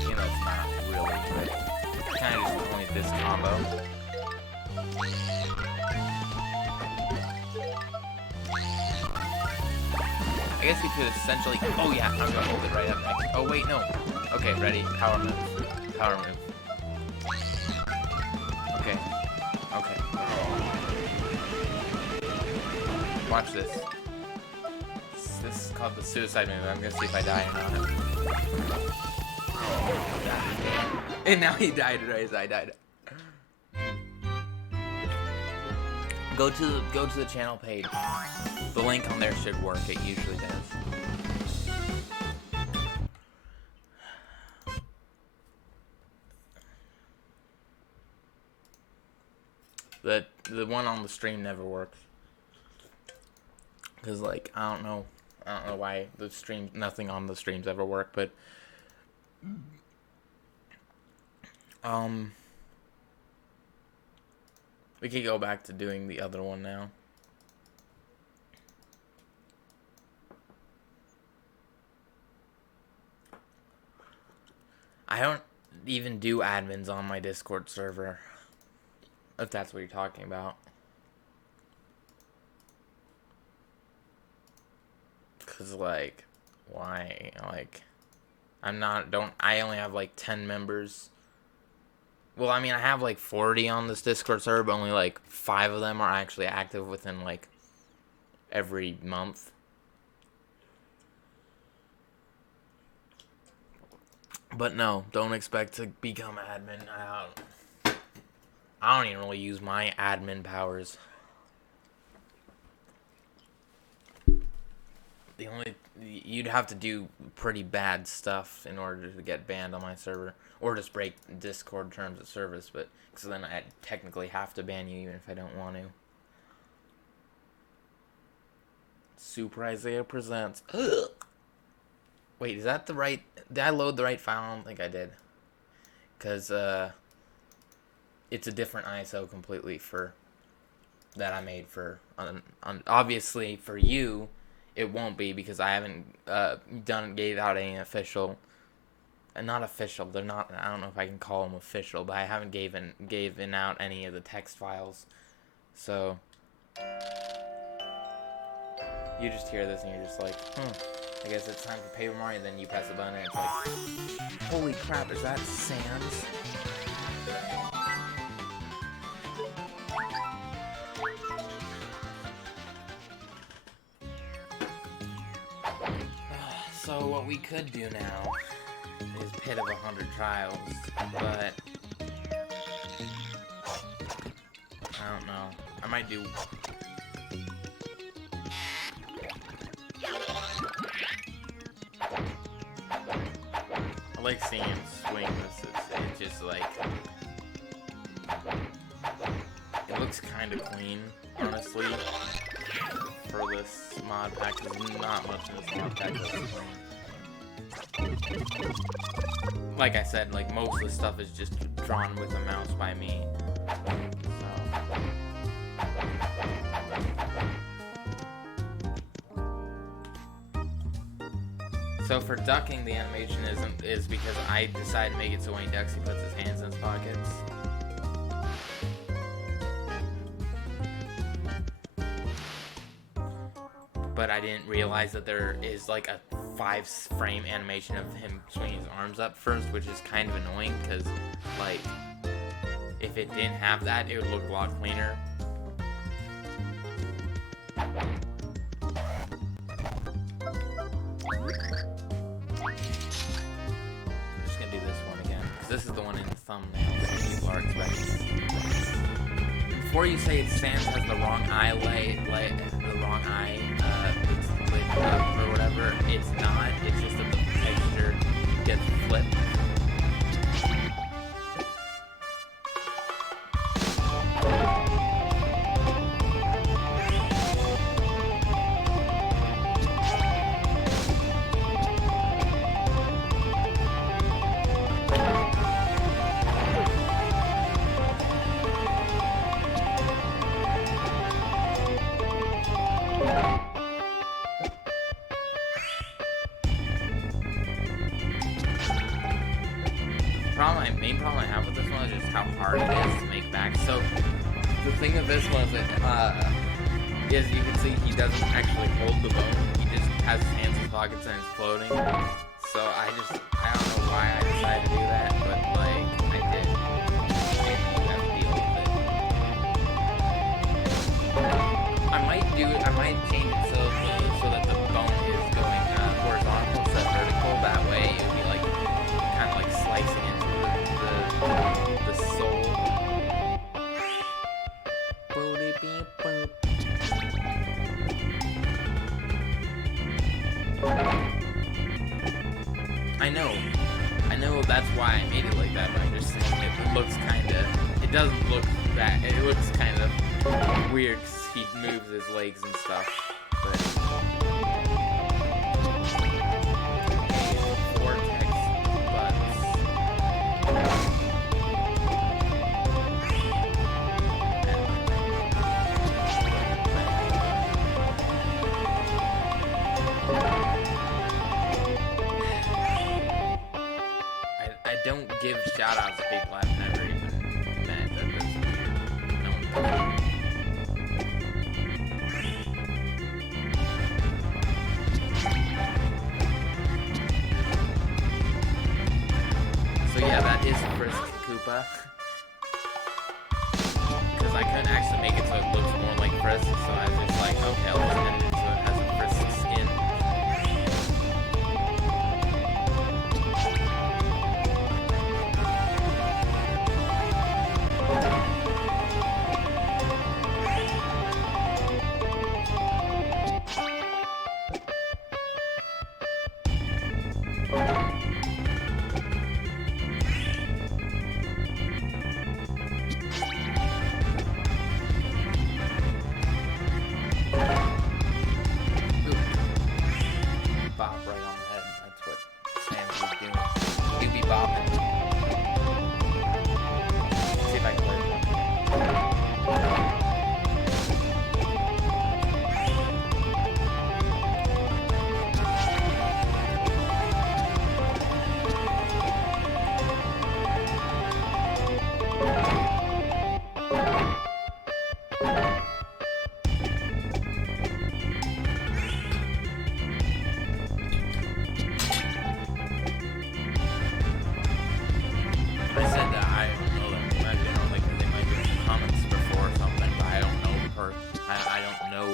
you know, it's not really. But kind of just only this combo. I guess you could essentially. Oh yeah, I'm gonna hold it right up next. Oh wait, no. Okay, ready? Power move. Power move. Okay. Okay. Watch this. This is called the suicide move. I'm gonna see if I die or not. And now he died right as I died. Go to the channel page. The link on there should work. It usually does. The one on the stream never works. Cause like I don't know why the stream, nothing on the streams ever work, but we could go back to doing the other one now. I don't even do admins on my Discord server, if that's what you're talking about. Cause like, why? Like, I only have like 10 members. Well, I mean, I have like 40 on this Discord server, but only like 5 of them are actually active within like every month. But no, don't expect to become admin. I don't even really use my admin powers. You'd have to do pretty bad stuff in order to get banned on my server, or just break Discord terms of service. But because then I technically have to ban you even if I don't want to. Super Isaiah presents. Ugh. Wait, is that the right? Did I load the right file? I don't think I did. Cause it's a different ISO completely that I made for obviously for you. It won't be because I haven't gave out any official, not official. They're not. I don't know if I can call them official, but I haven't given out any of the text files. So you just hear this and you're just like, I guess it's time for Paper Mario. Then you press a button and it's like, holy crap! Is that Sans? So what we could do now is Pit of 100 Trials, but I don't know. I might do. I like seeing him swing this. It's just like it looks kind of clean, honestly. For this mod pack, there's not much in this mod pack that's clean. Like I said, like most of the stuff is just drawn with a mouse by me. So for ducking, the animation is because I decided to make it so when he ducks, he puts his hands in his pockets. But I didn't realize that there is like a 5-frame animation of him swinging his arms up first, which is kind of annoying because, like, if it didn't have that, it would look a lot cleaner. I'm just gonna do this one again because this is the one in the thumbnail, so people are expecting. Before you say it Sans has the wrong eye the wrong eye lit up or whatever, it's not. It's just that the texture gets flipped. Main problem I have with this one is just how hard it is to make back. So the thing with this one is that is you can see he doesn't actually hold the bone. He just has his hands in his pockets and it's floating. So I don't know why I decided to do that, but like I did. And you have to deal with it. I might change it so that the bone is going horizontal instead of vertical. That way it would be like kind of like slicing into the soul. I know that's why I made it like that, but I'm just saying it looks it doesn't look that, it looks kind of weird because he moves his legs and stuff, but vortex butts. I don't give shoutouts to people I've never even met. That's weird. No one does.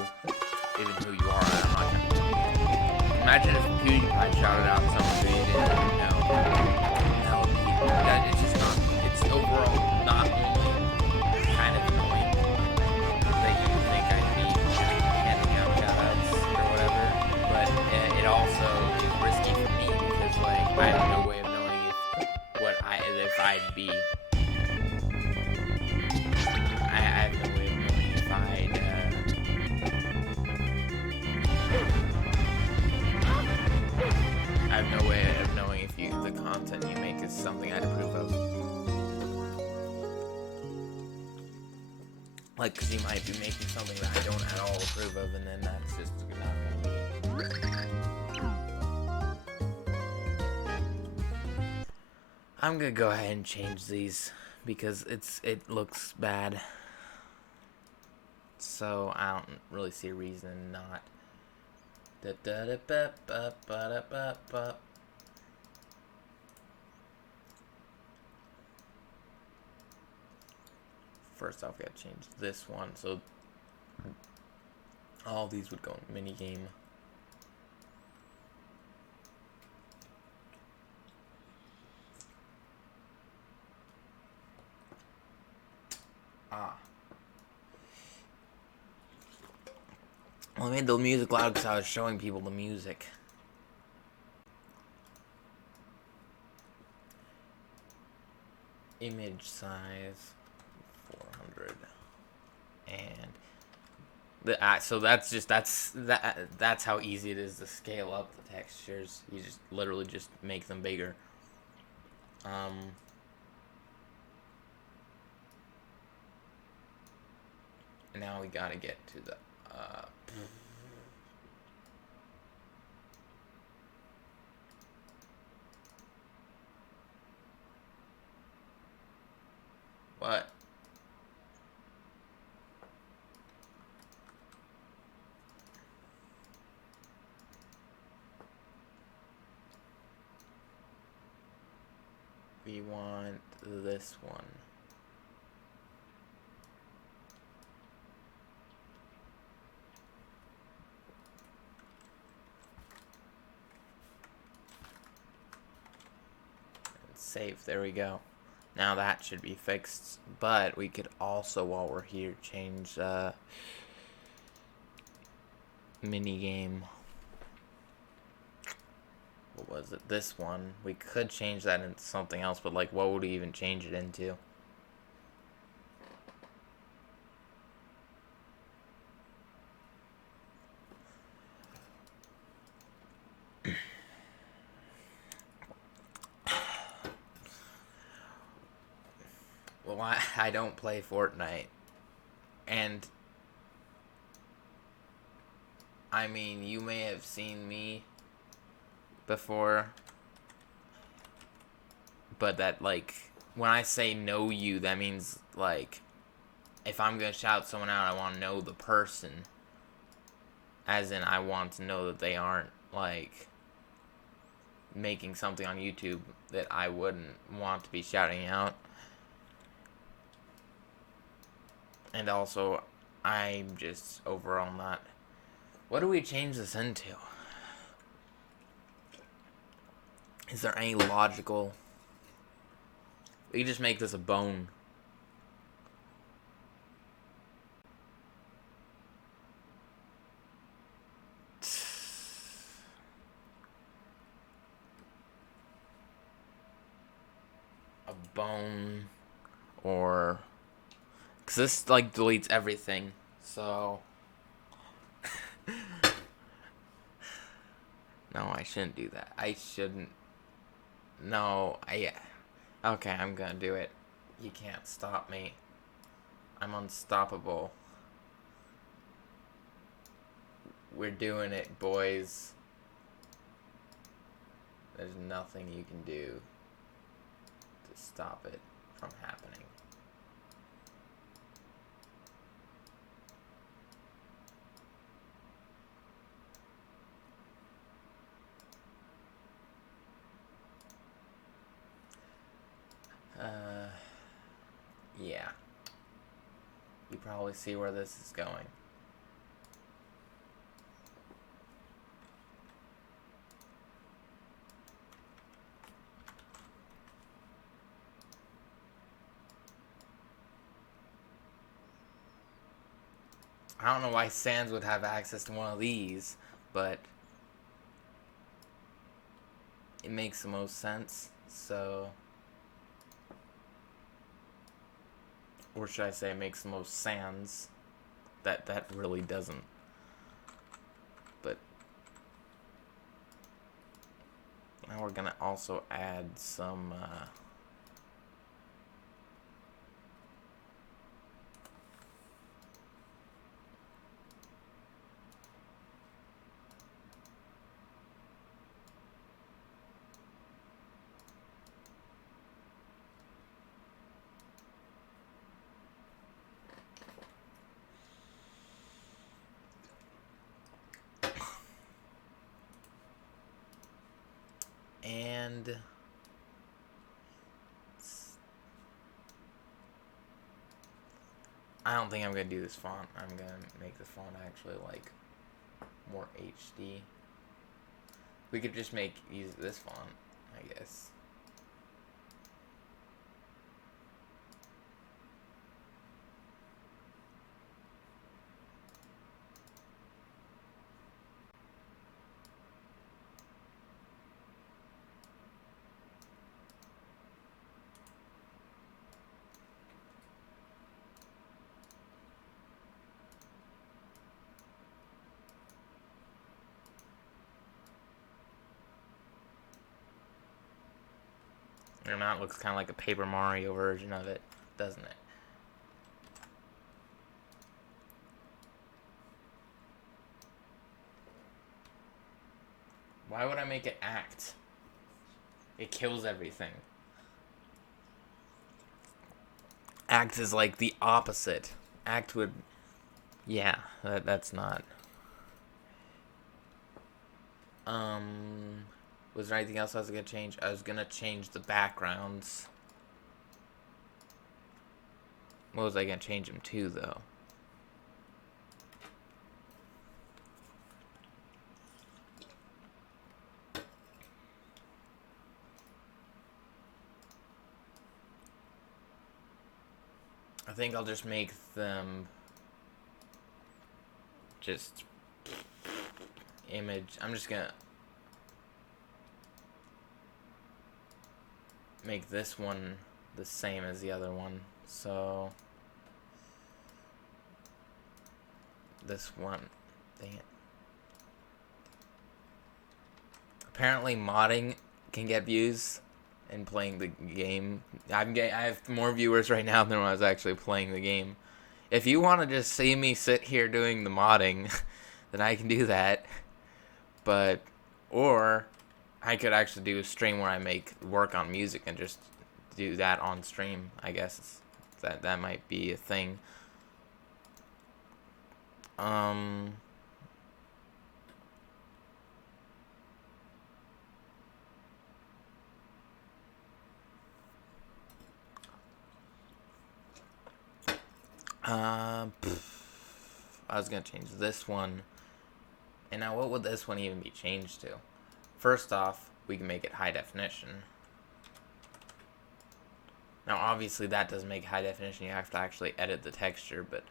know even who you are. I'm not gonna... Imagine if PewDiePie shouted out someone who you didn't even know. It's just not. It's overall not only kind of annoying that you think I'd be handing out shoutouts or whatever, but it also is risky for me because like I have no way of knowing if I'd be. I have no way of knowing if I have no way of knowing if the content you make is something I'd approve of. Like, because you might be making something that I don't at all approve of, and then that's just not gonna be. I'm gonna go ahead and change these because it looks bad. So I don't really see a reason not. First off, we gotta change this one, so all these would go in minigame. Well, I made the music loud because I was showing people the music. Image size 400, and so that's how easy it is to scale up the textures. You just literally just make them bigger. Now we gotta get to the what? We want this one. Save. There we go. Now that should be fixed. But we could also, while we're here, change minigame. What was it? This one. We could change that into something else, but like, what would we even change it into? Well, I don't play Fortnite, and I mean, you may have seen me before, but that, like, when I say know you, that means, like, if I'm gonna shout someone out, I want to know the person, as in I want to know that they aren't, like, making something on YouTube that I wouldn't want to be shouting out. And also, I'm just overall not... What do we change this into? Is there any logical... We just make this a bone. A bone. Or... Because this, like, deletes everything. So... No, I shouldn't do that. I shouldn't... No, Okay, I'm gonna do it. You can't stop me. I'm unstoppable. We're doing it, boys. There's nothing you can do to stop it from happening. Yeah. You probably see where this is going. I don't know why Sans would have access to one of these, but it makes the most sense. So, or should I say, it makes the most Sans. That really doesn't. But now we're gonna also add some. And I don't think I'm gonna do this font. I'm gonna make the font actually like more HD. We could just use this font, I guess. And that looks kind of like a Paper Mario version of it, doesn't it? Why would I make it act? It kills everything. Act is like the opposite. Act would... Yeah, that's not... Was there anything else I was going to change? I was going to change the backgrounds. What was I going to change them to, though? I think I'll just make them just image. I'm just gonna make this one the same as the other one. So this one, dang it. Apparently modding can get views in playing the game. I have more viewers right now than when I was actually playing the game. If you want to just see me sit here doing the modding, then I can do that. But, or I could actually do a stream where I work on music and just do that on stream. I guess that might be a thing. I was gonna change this one. And now what would this one even be changed to? First off, we can make it high definition. Now obviously that doesn't make high definition, you have to actually edit the texture, but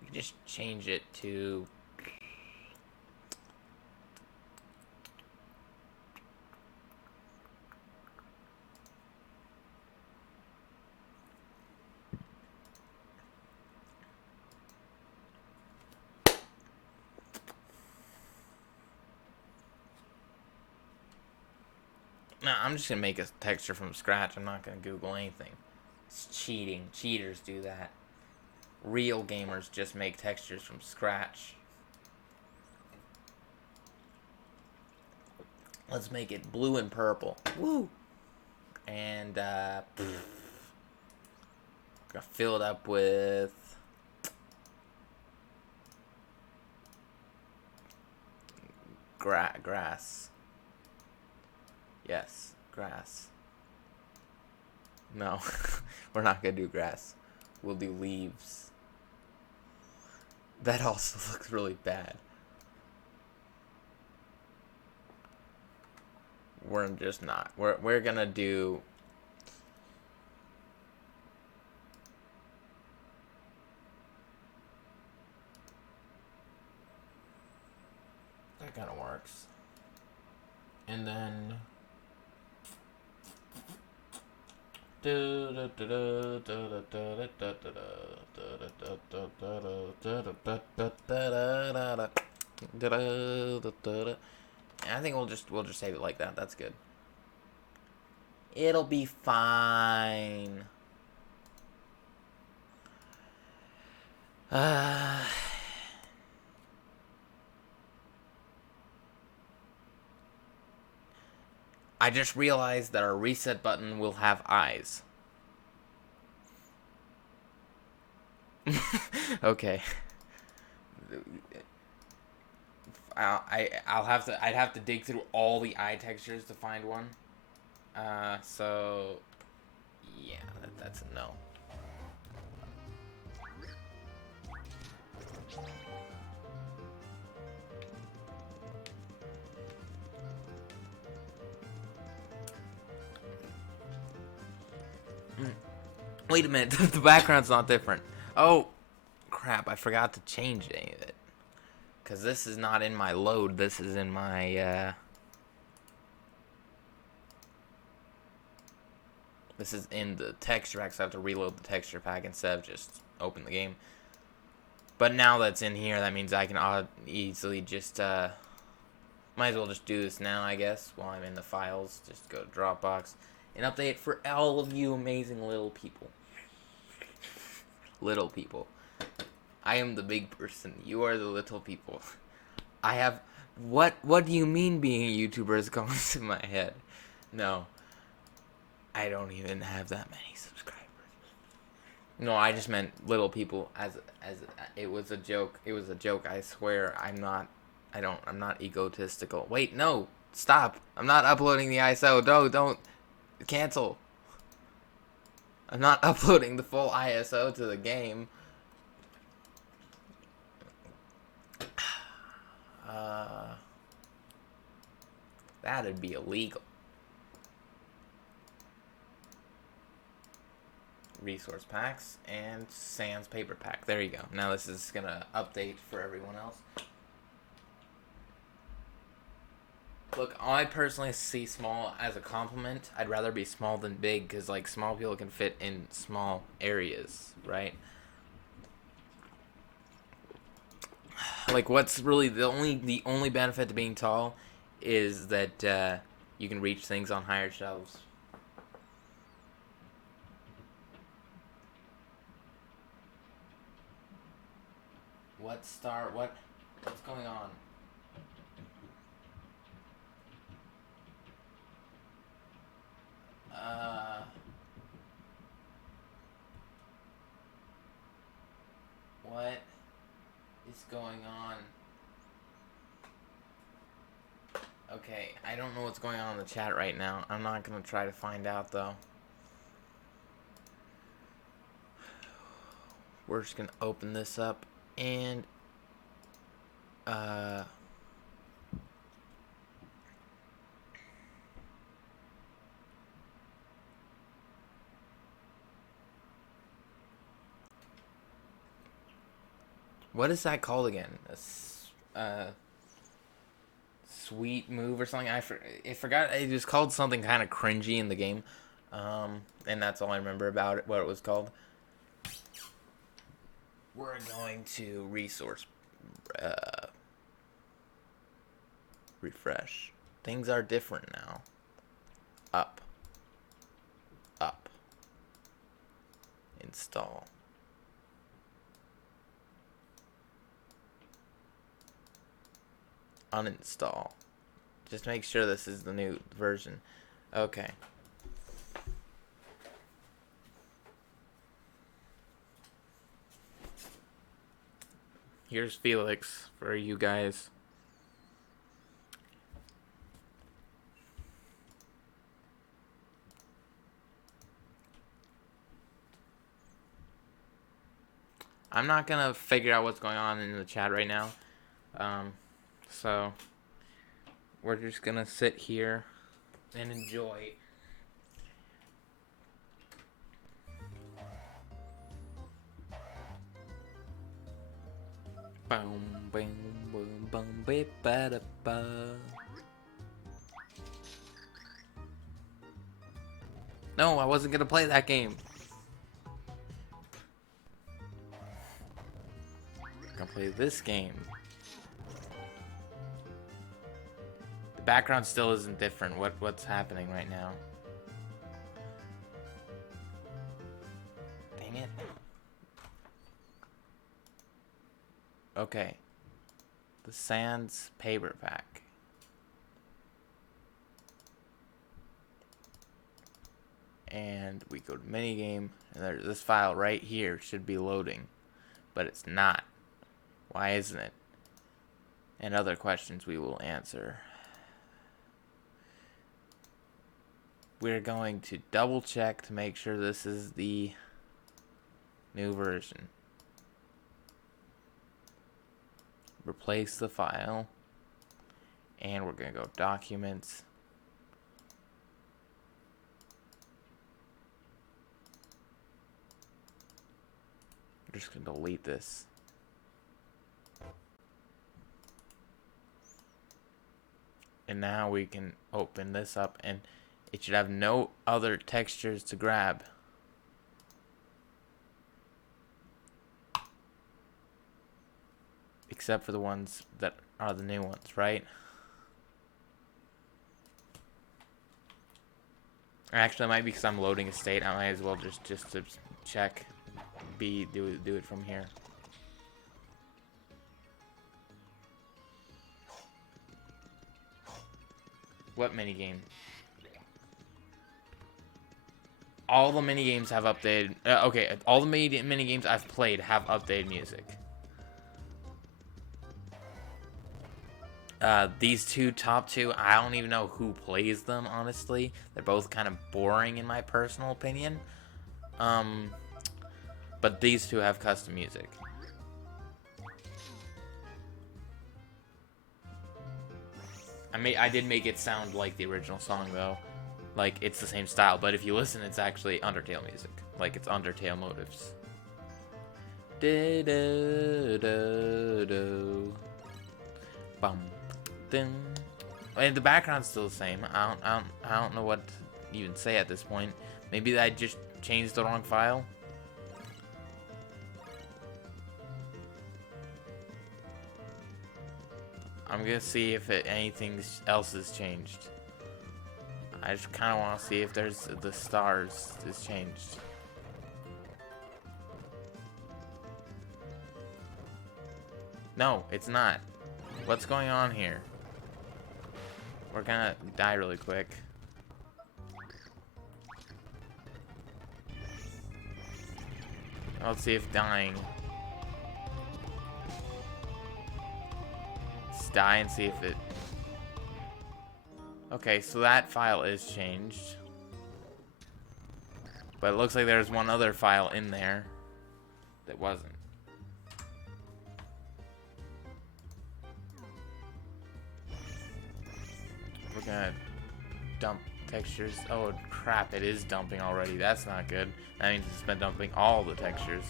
we can just change it to no, I'm just gonna make a texture from scratch. I'm not gonna Google anything. It's cheating. Cheaters do that. Real gamers just make textures from scratch. Let's make it blue and purple. Woo! And gonna fill it up with grass. Yes, grass. No, we're not gonna do grass. We'll do leaves. That also looks really bad. We're just not. We're gonna do That kind of works. And then I think we'll just save it like that. That's good. It'll be fine. I just realized that our reset button will have eyes. Okay. I'd have to dig through all the eye textures to find one. So yeah, that's a no. Wait a minute, the background's not different. Oh, crap, I forgot to change any of it. Because this is not in my load, this is in my, this is in the texture pack, so I have to reload the texture pack instead of just open the game. But now that's in here, that means I can easily just, might as well just do this now, I guess, while I'm in the files. Just go to Dropbox and update it for all of you amazing little people. Little people. I am the big person. You are the little people. I have... What do you mean being a YouTuber has gone to my head? No. I don't even have that many subscribers. No, I just meant little people as it was a joke. It was a joke. I swear I'm not egotistical. Wait, no. Stop. I'm not uploading the ISO. No, don't cancel. I'm not uploading the full ISO to the game. That'd be illegal. Resource packs and sans paper pack. There you go. Now this is gonna update for everyone else. Look, I personally see small as a compliment. I'd rather be small than big because, like, small people can fit in small areas, right? Like, what's really the only benefit to being tall is that you can reach things on higher shelves. What's going on? What is going on? Okay, I don't know what's going on in the chat right now. I'm not gonna try to find out though. We're just gonna open this up and what is that called again? A sweet move or something? I forgot. It was called something kind of cringy in the game, and that's all I remember about it. What it was called. We're going to resource refresh. Things are different now. Up. Install. Uninstall. Just make sure this is the new version. Okay. Here's Felix for you guys. I'm not gonna figure out what's going on in the chat right now. So we're just gonna sit here and enjoy. Boom, boom, boom, boom, No, I wasn't gonna play that game. I'm gonna play this game. The background still isn't different. What's happening right now? Dang it. Okay. The Sans paper pack. And we go to Minigame, and there's this file right here should be loading, but it's not. Why isn't it? And other questions we will answer. We're going to double check to make sure this is the new version. Replace the file, and we're gonna go Documents. I'm just gonna delete this. And now we can open this up, and it should have no other textures to grab. Except for the ones that are the new ones, right? Actually, it might be because I'm loading a state. I might as well just to check. Do it from here. What minigame? All the minigames have updated. Okay, all the minigames I've played have updated music. These top two, I don't even know who plays them, honestly. They're both kind of boring in my personal opinion. But these two have custom music. I did make it sound like the original song, though. Like, it's the same style, but if you listen, it's actually Undertale music. Like, it's Undertale motives. Bum. Ding. And the background's still the same. I don't know what to even say at this point. Maybe I just changed the wrong file. I'm gonna see if anything else has changed. I just kind of want to see if there's the stars is changed. No, it's not. What's going on here? We're gonna die really quick. Let's see if dying. Let's die and see if it... Okay, so that file is changed. But it looks like there's one other file in there that wasn't. We're gonna dump textures. Oh crap, it is dumping already. That's not good. That means it's been dumping all the textures.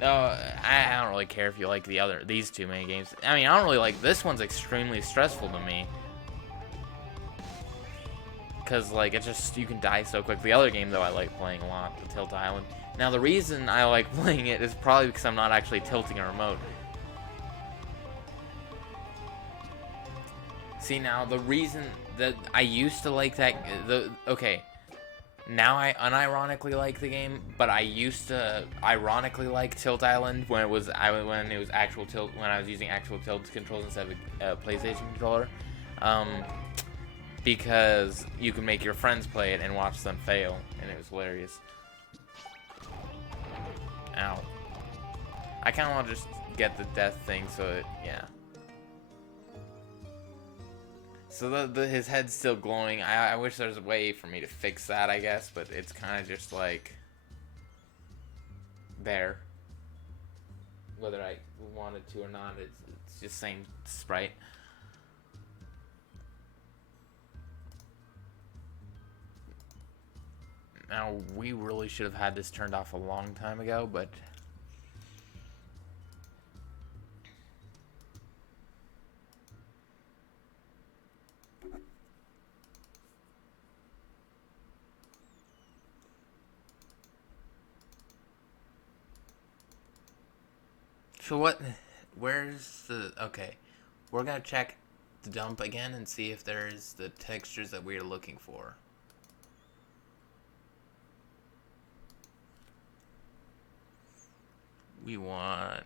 No, I don't really care if you like these two minigames. I mean, I don't really like this one's extremely stressful to me. Cause like it's just you can die so quick. The other game though I like playing a lot, the Tilt Island. Now the reason I like playing it is probably because I'm not actually tilting a remote. See, now the reason that I used to like that okay. Now I unironically like the game, but I used to ironically like Tilt Island when it was actual tilt, when I was using actual tilt controls instead of a PlayStation controller, because you can make your friends play it and watch them fail, and it was hilarious. Ow! I kind of want to just get the death thing, so yeah. So his head's still glowing. I wish there was a way for me to fix that, I guess, but it's kind of just like there. Whether I wanted to or not, it's just same sprite. Now, we really should have had this turned off a long time ago, but So what? Where's the? Okay, we're gonna check the dump again and see if there's the textures that we're looking for. We want.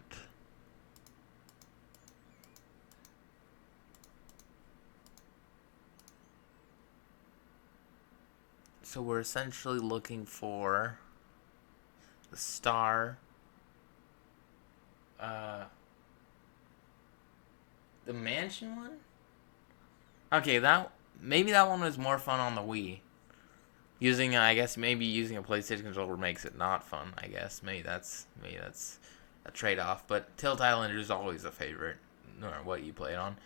So we're essentially looking for the star. The mansion one? Okay, maybe that one was more fun on the Wii. I guess maybe using a PlayStation controller makes it not fun. I guess maybe that's a trade-off. But Tilt Island is always a favorite, no matter what you play it on.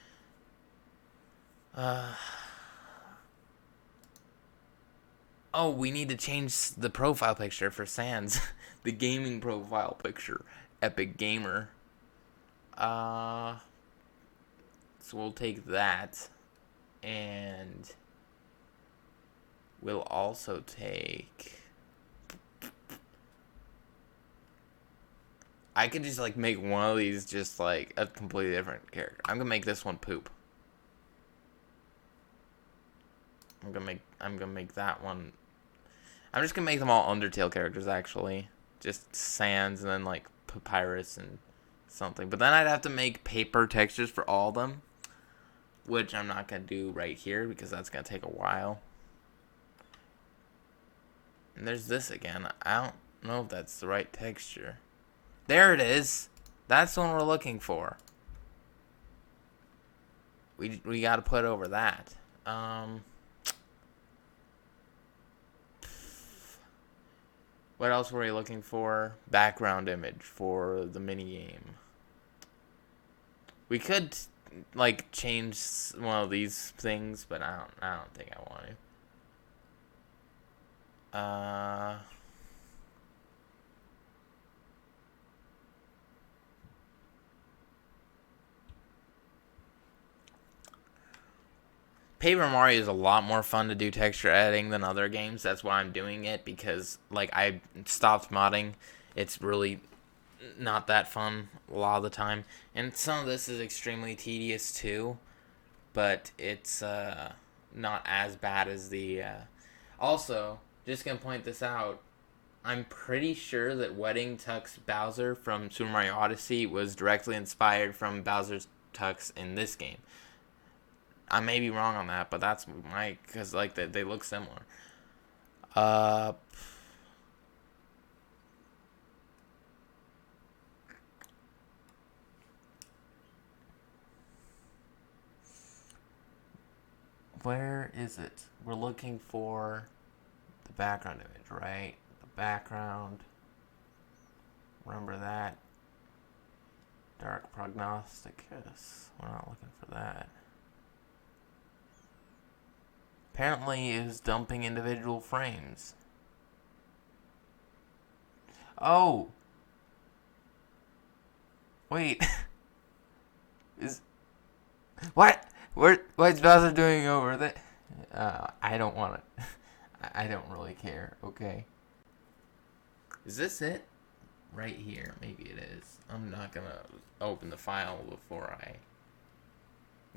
Oh, we need to change the profile picture for Sans. The gaming profile picture. Epic Gamer. So we'll take that. And we'll also take... I could just like make one of these just like a completely different character. I'm gonna make this one Poop. I'm gonna make that one. I'm just gonna make them all Undertale characters actually. Just Sans and then like Papyrus and something. But then I'd have to make paper textures for all of them, which I'm not gonna do right here because that's gonna take a while. And there's this again. I don't know if that's the right texture. There it is. That's the one we're looking for. We got to put over that. What else were we looking for? Background image for the minigame. We could like change one of these things, but I don't think I want to. Paper Mario is a lot more fun to do texture editing than other games. That's why I'm doing it, because like I stopped modding. It's really not that fun a lot of the time. And some of this is extremely tedious too, but it's not as bad as the... Also, just gonna point this out, I'm pretty sure that Wedding Tux Bowser from Super Mario Odyssey was directly inspired from Bowser's Tux in this game. I may be wrong on that, but that's because like they look similar. Where is it? We're looking for the background image, right? The background. Remember that. Dark Prognosticus. We're not looking for that. Apparently is dumping individual frames. Oh! Wait. What? What's Bowser doing over there? I don't want it. I don't really care, okay? Is this it? Right here. Maybe it is. I'm not gonna open the file before I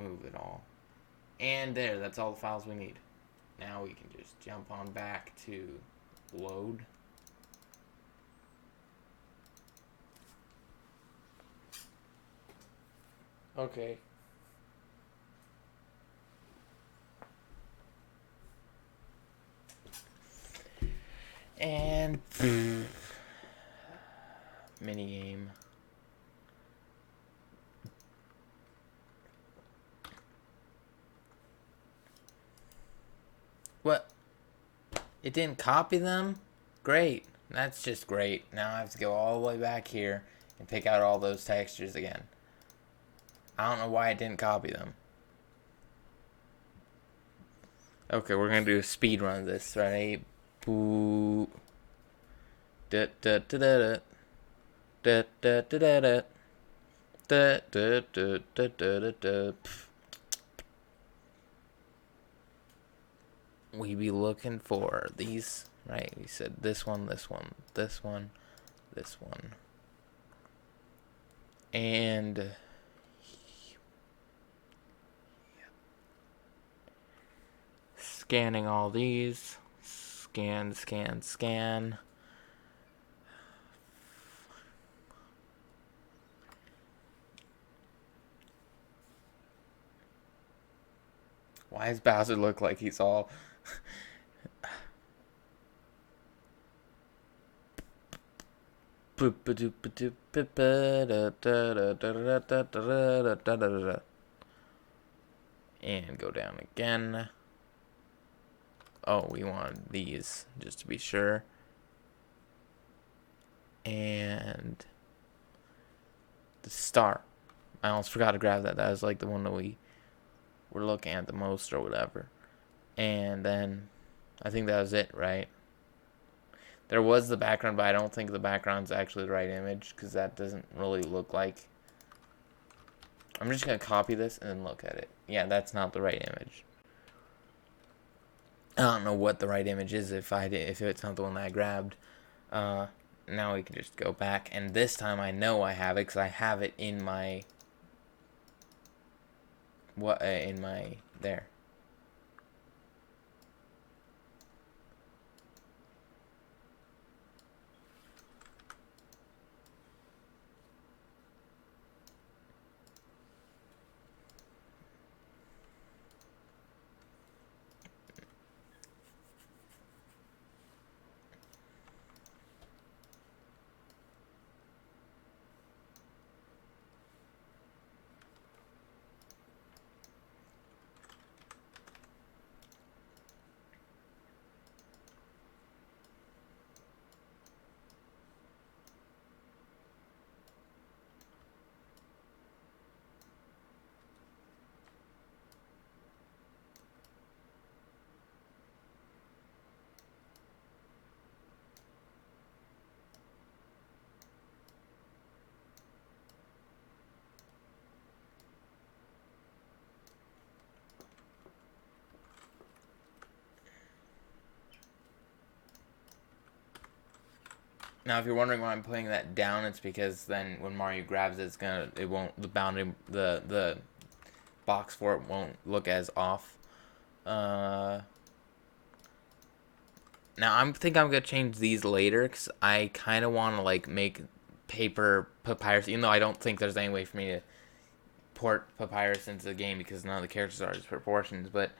move it all. And there, that's all the files we need. Now we can just jump on back to load. Okay. And minigame. What? It didn't copy them? Great. That's just great. Now I have to go all the way back here and pick out all those textures again. I don't know why it didn't copy them. Okay, we're gonna do a speed run of this, right? Boo. Da da da da da da da da da da da da da da da. We be looking for these, right? We said this one, this one, this one, this one, And scanning all these. Scan, scan, scan. Why does Bowser look like he's all... And go down again. Oh, we want these, just to be sure. And the star. I almost forgot to grab that. That was like the one that we were looking at the most or whatever. And then I think that was it, right? There was the background, but I don't think the background's actually the right image because that doesn't really look like... I'm just going to copy this and then look at it. Yeah, that's not the right image. I don't know what the right image is if it's not the one that I grabbed. Now we can just go back, and this time I know I have it because I have it in my... there. Now, if you're wondering why I'm putting that down, it's because then when Mario grabs it, it won't, the box for it won't look as off. Now, I think I'm gonna change these later because I kind of want to like make paper papyrus, even though I don't think there's any way for me to port papyrus into the game because none of the characters are as proportions. But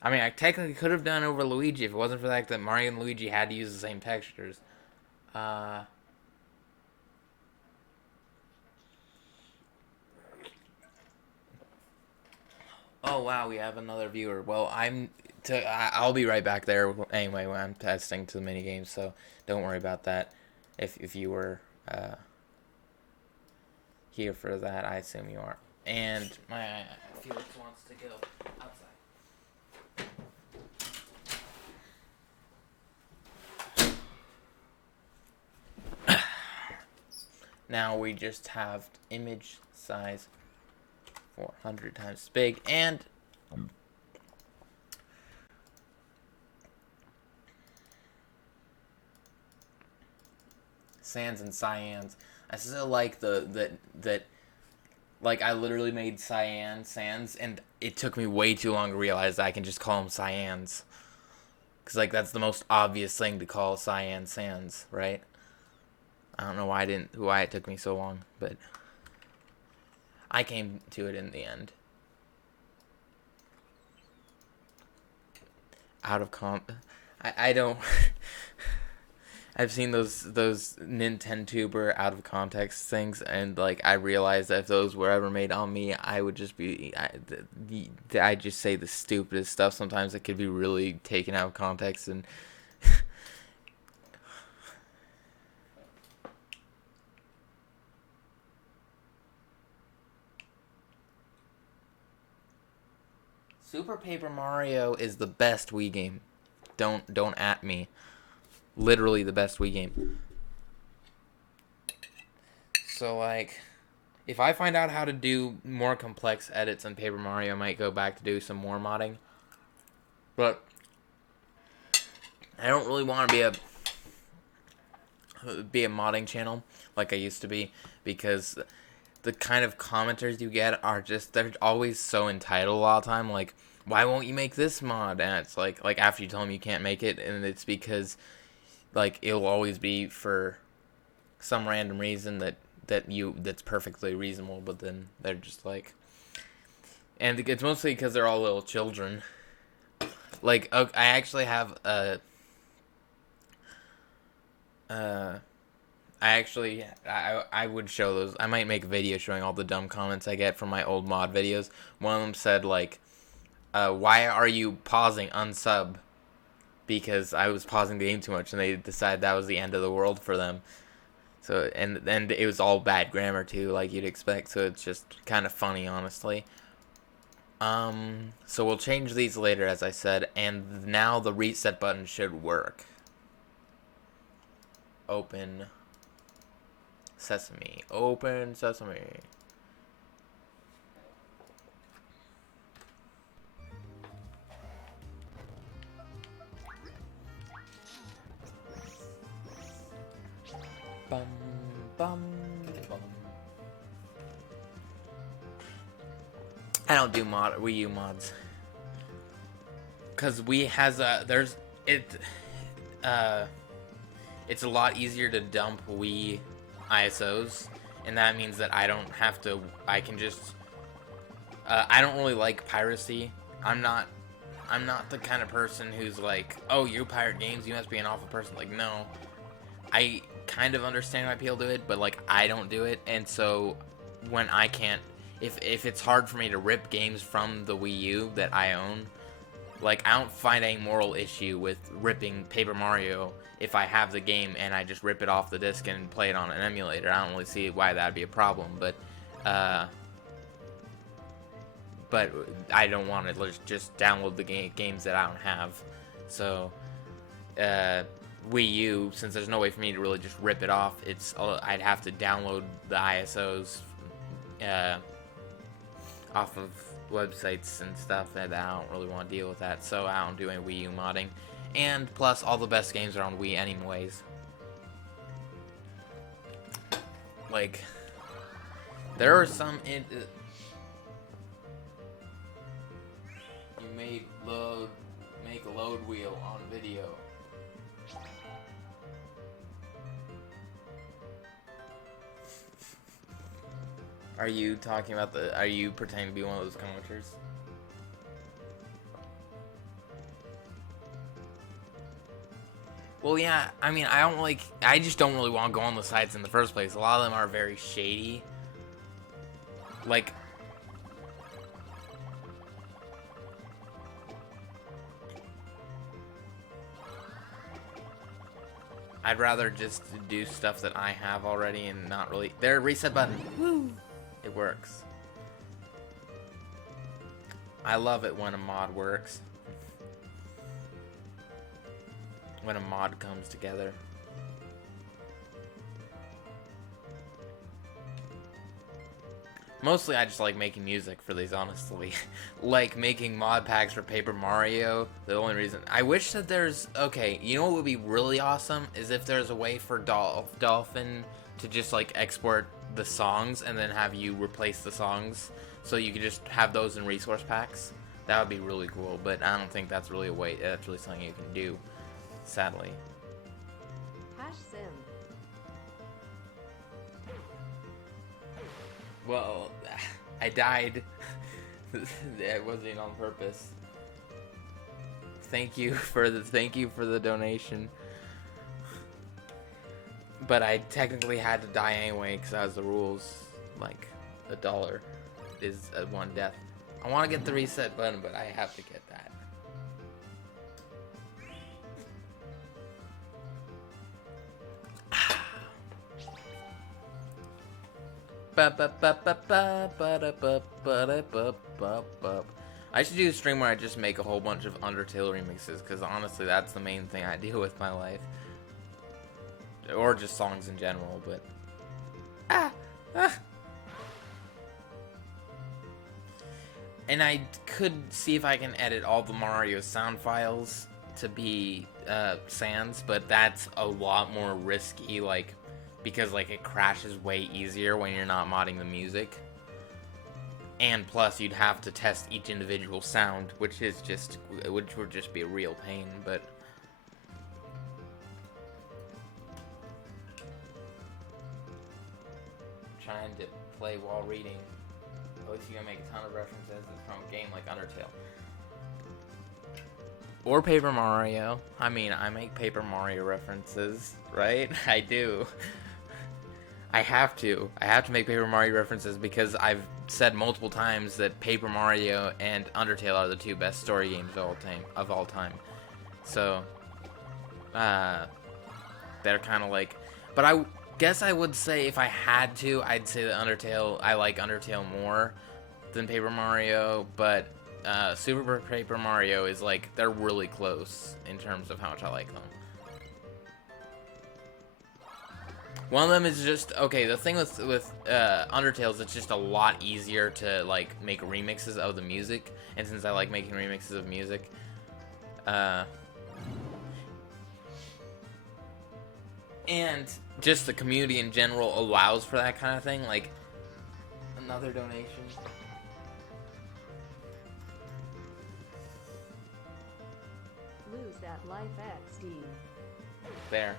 I mean, I technically could have done over Luigi if it wasn't for the fact that Mario and Luigi had to use the same textures. Oh wow, we have another viewer. Well, I'll be right back there anyway when I'm testing to the mini games, so don't worry about that. If you were here for that, I assume you are. And my Felix wants to go outside. Now we just have image size 400 times big and sans and cyans. I still like that like I literally made cyan sans and it took me way too long to realize that I can just call them cyans. Cause like that's the most obvious thing to call cyan sans, right? I don't know why it took me so long, but I came to it in the end. Out of I don't I've seen those Nintentuber out of context things, and like I realized that if those were ever made on me, I would just be I just say the stupidest stuff. Sometimes it could be really taken out of context, and Super Paper Mario is the best Wii game. Don't at me. Literally the best Wii game. So like, if I find out how to do more complex edits in Paper Mario, I might go back to do some more modding. But I don't really want to be a modding channel like I used to be, because the kind of commenters you get are just, they're always so entitled a lot of time, like, why won't you make this mod? And it's like after you tell them you can't make it, and it's because, like, it'll always be for some random reason that's perfectly reasonable, but then they're just like, and it's mostly because they're all little children. Like, I actually have a, I would show those. I might make a video showing all the dumb comments I get from my old mod videos. One of them said, like, why are you pausing? Unsub. Because I was pausing the game too much, and they decided that was the end of the world for them. So, and it was all bad grammar too, like you'd expect, so it's just kind of funny, honestly. So we'll change these later, as I said, and now the reset button should work. Open Sesame. Open Sesame. Bum, bum, bum. I don't do Wii U mods. Cause Wii has it's a lot easier to dump Wii ISOs, and that means that I don't have to, I can just, I don't really like piracy. I'm not the kind of person who's like, oh, you pirate games, you must be an awful person. Like, no. I kind of understand why people do it, but, like, I don't do it, and so when I can't, if it's hard for me to rip games from the Wii U that I own, like, I don't find any moral issue with ripping Paper Mario if I have the game and I just rip it off the disc and play it on an emulator. I don't really see why that'd be a problem, but I don't want to just download the games that I don't have. So, Wii U, since there's no way for me to really just rip it off, I'd have to download the ISOs off of websites and stuff, and I don't really want to deal with that, so I don't do any Wii U modding. And plus, all the best games are on Wii anyways. Like, there are some you make a load wheel on video. Are you talking about are you pretending to be one of those commenters? Well, yeah, I mean, I just don't really want to go on the sites in the first place. A lot of them are very shady. Like, I'd rather just do stuff that I have already and not really. There, reset button. Woo! It works. I love it when a mod works. When a mod comes together. Mostly I just like making music for these, honestly. Like making mod packs for Paper Mario. The only reason I wish that there's, okay, you know what would be really awesome is if there's a way for Dolphin to just like export the songs and then have you replace the songs, so you could just have those in resource packs. That would be really cool, but I don't think that's really that's really something you can do, sadly. #sim. Well, I died. It wasn't on purpose. Thank you for the donation. But I technically had to die anyway, because as the rules, like, $1 is one death. I want to get the reset button, but I have to get that. I should do a stream where I just make a whole bunch of Undertale remixes, because honestly, that's the main thing I deal with in my life. Or just songs in general, but... And I could see if I can edit all the Mario sound files to be sans, but that's a lot more risky. Like, because like it crashes way easier when you're not modding the music. And plus, you'd have to test each individual sound, which would just be a real pain. But trying to play while reading. At least you're gonna make a ton of references from a game like Undertale or Paper Mario. I mean, I make Paper Mario references, right? I do. I have to make Paper Mario references because I've said multiple times that Paper Mario and Undertale are the two best story games of all time. So, they're kind of like, but I guess I would say if I had to, I'd say that I like Undertale more than Paper Mario, but Super Paper Mario is like, they're really close in terms of how much I like them. One of them is just, okay, the thing with Undertale is it's just a lot easier to, like, make remixes of the music. And since I like making remixes of music, and just the community in general allows for that kind of thing. Like, another donation. Lose that life XD. There.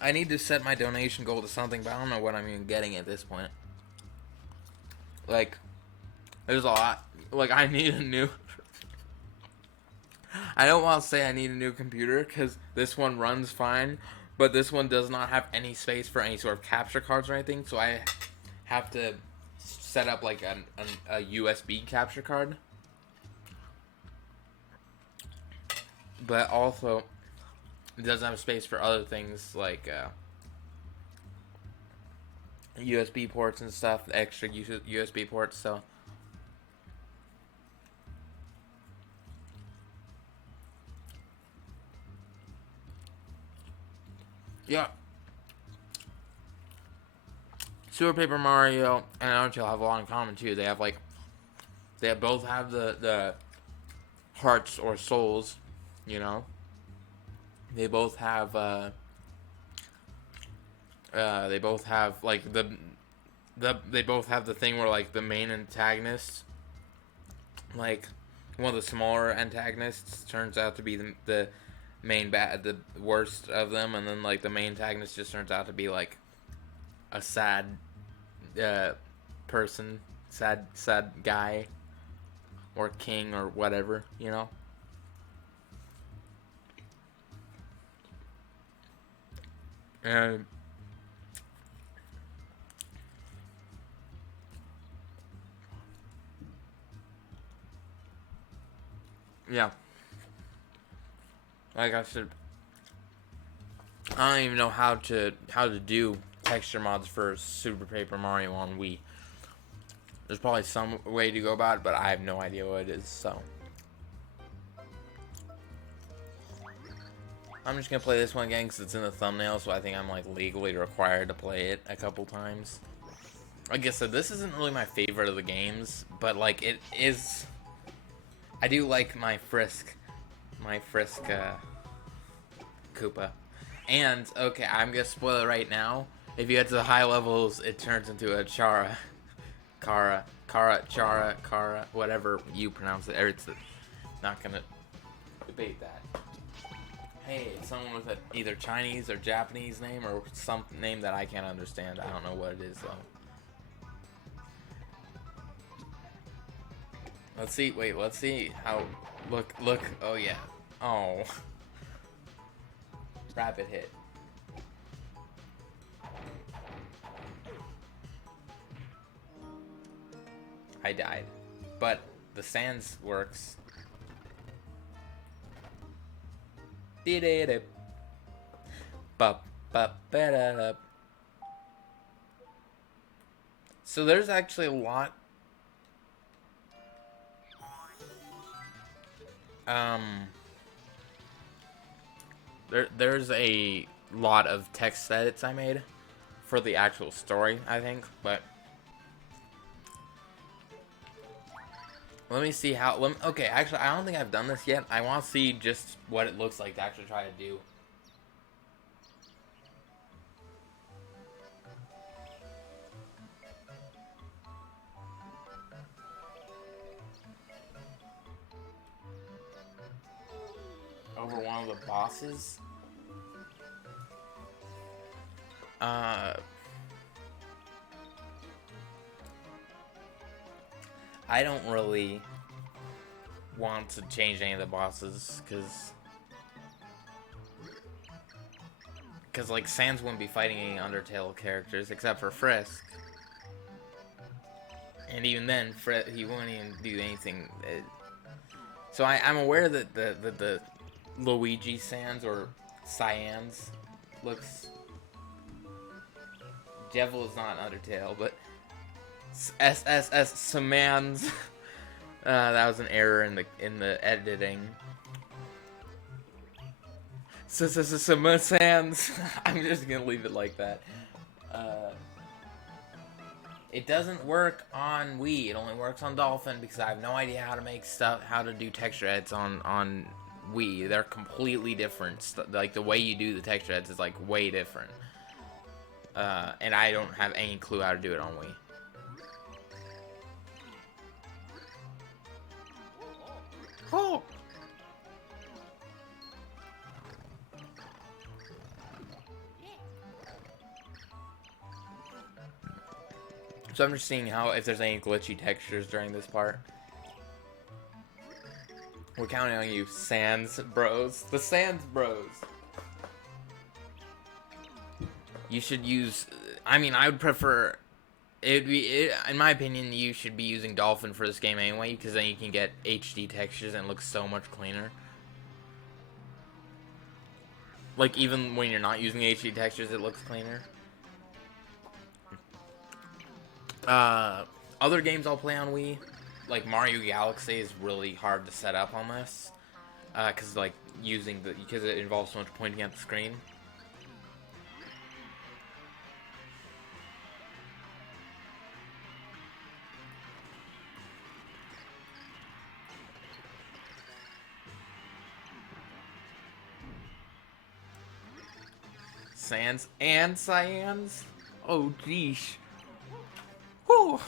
I need to set my donation goal to something, but I don't know what I'm even getting at this point. Like, there's a lot. Like, I need a new... I don't want to say I need a new computer, because this one runs fine, but this one does not have any space for any sort of capture cards or anything, so I have to set up, like, a USB capture card. But also... it doesn't have space for other things like USB ports and stuff, extra USB ports, so yeah. Super Paper Mario and Undertale have a lot in common too. They both have the hearts or souls, you know. They both have like they both have the thing where like the main antagonist, like one of the smaller antagonists, turns out to be the worst of them, and then like the main antagonist just turns out to be like a sad person, sad guy or king or whatever, you know. And yeah, like I said, I don't even know how to do texture mods for Super Paper Mario on Wii. There's probably some way to go about it, but I have no idea what it is, so I'm just gonna play this one again because it's in the thumbnail, so I think I'm like legally required to play it a couple times. Like I said, this isn't really my favorite of the games, but like it is. I do like my Frisk Koopa. And okay, I'm gonna spoil it right now. If you get to the high levels, it turns into a Chara, whatever you pronounce it. It's not gonna debate that. Hey, it's someone with either Chinese or Japanese name or some name that I can't understand. I don't know what it is though. Let's see. Wait, let's see how. Look. Oh yeah. Oh. Rapid hit. I died, but the Sans works. So there's actually a lot. There's a lot of text edits I made for the actual story, I think, but Let me see how. Okay, actually, I don't think I've done this yet. I want to see just what it looks like to actually try to do. Over one of the bosses. I don't really want to change any of the bosses because like Sans wouldn't be fighting any Undertale characters except for Frisk, and even then he wouldn't even do anything. So I'm aware that the Luigi Sans or Cyans looks. Devil is not Undertale, but SSS Samans. That was an error in the editing. Sans. I'm just gonna leave it like that. It doesn't work on Wii. It only works on Dolphin because I have no idea how to make stuff, how to do texture edits on Wii. They're completely different. Like the way you do the texture edits is like way different. And I don't have any clue how to do it on Wii. Oh! So I'm just seeing if there's any glitchy textures during this part. We're counting on you, Sans Bros. The Sans Bros. You should use. I mean, I would prefer. In my opinion, you should be using Dolphin for this game anyway, because then you can get HD textures and it looks so much cleaner. Like, even when you're not using HD textures, it looks cleaner. Other games I'll play on Wii, like Mario Galaxy, is really hard to set up on this, because because it involves so much pointing at the screen. Sans and Cyans? Oh, geesh. Whew.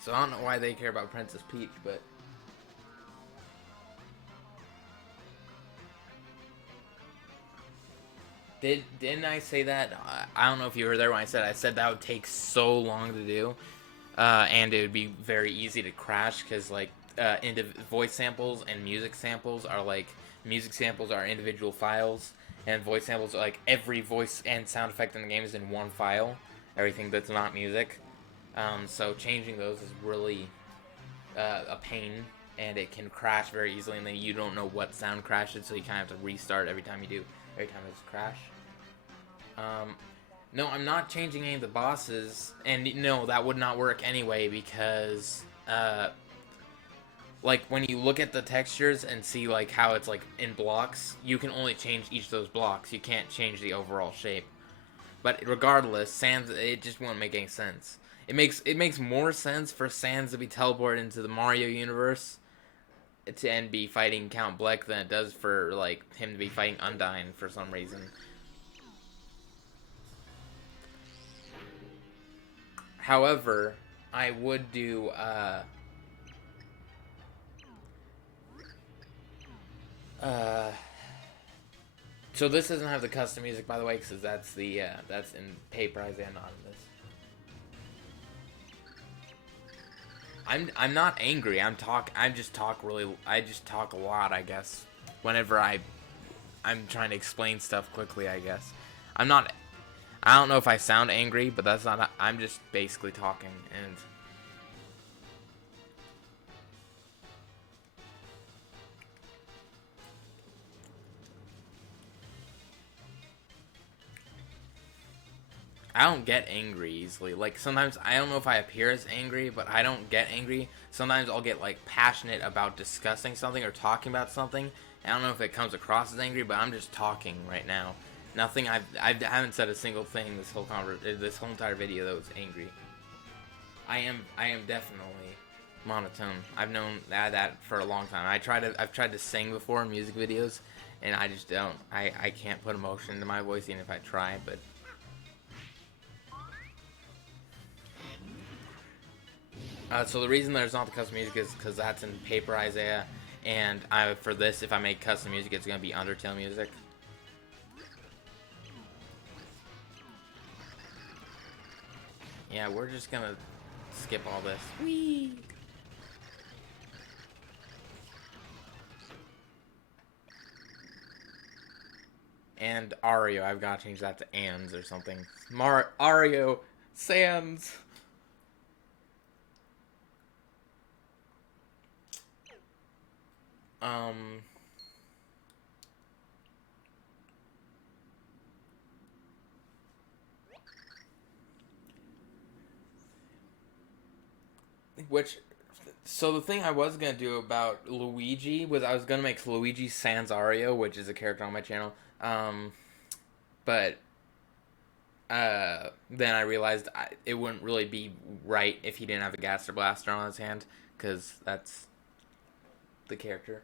So I don't know why they care about Princess Peach, but... Didn't I say that? I don't know if you were there when I said that would take so long to do. And it would be very easy to crash, because, like, voice samples and music samples are, like... Music samples are individual files, and voice samples are, like, every voice and sound effect in the game is in one file. Everything that's not music. So changing those is really a pain, and it can crash very easily, and then you don't know what sound crashes, so you kind of have to restart every time there's a crash. No, I'm not changing any of the bosses, and no, that would not work anyway, because, like, when you look at the textures and see, like, how it's, like, in blocks, you can only change each of those blocks. You can't change the overall shape. But regardless, Sans, it just won't make any sense. It makes more sense for Sans to be teleported into the Mario universe and be fighting Count Bleck than it does for, like, him to be fighting Undyne for some reason. However, I would do, so this doesn't have the custom music, by the way, because that's in pay price and anonymous. I'm not angry. I just talk a lot, I guess. Whenever I'm trying to explain stuff quickly, I guess. I don't know if I sound angry, but that's not. I'm just basically talking, and I don't get angry easily. Like, sometimes, I don't know if I appear as angry, but I don't get angry. Sometimes I'll get, like, passionate about discussing something or talking about something. I don't know if it comes across as angry, but I'm just talking right now. Nothing. I haven't said a single thing this whole entire video that was angry. I am definitely monotone. I've known that for a long time. I've tried to sing before in music videos, and I just don't. I can't put emotion into my voice even if I try. But so the reason there's not the custom music is because that's in Paper Isaiah, and for this, if I make custom music, it's gonna be Undertale music. Yeah, we're just gonna skip all this. Whee! And Ario, I've got to change that to Ands or something. Ario Sans. So the thing I was gonna do about Luigi was I was gonna make Luigi Sans Ario, which is a character on my channel. But then I realized it wouldn't really be right if he didn't have a Gaster Blaster on his hand, because that's the character.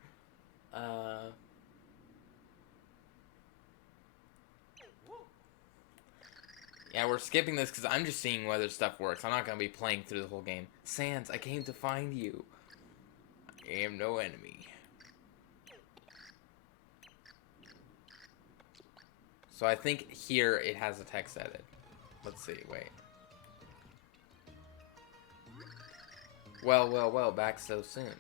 Yeah, we're skipping this because I'm just seeing whether stuff works. I'm not going to be playing through the whole game. Sans, I came to find you. I am no enemy. So I think here it has a text edit. Let's see, wait. Well, back so soon.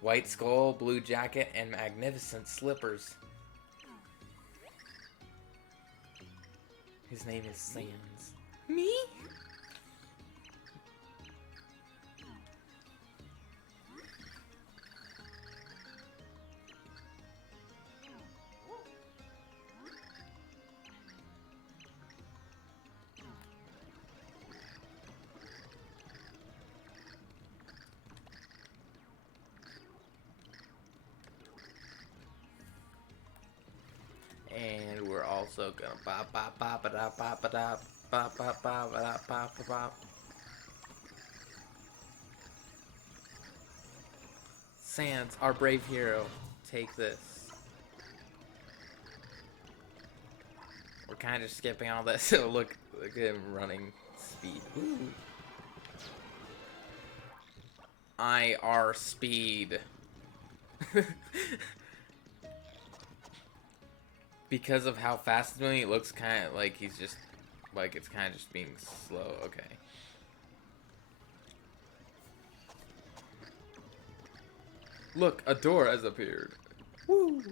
White skull, blue jacket, and magnificent slippers. His name is Sans. Me? And we're also gonna bop bop bop ba da bop ba da bop bop bop ba da bop ba bop. Sans, our brave hero, take this. We're kind of skipping all this. So look at him running speed. Ooh. IR speed. Because of how fast it's moving, it looks kind of like he's just, like it's kind of just being slow. Okay. Look, a door has appeared. Woo!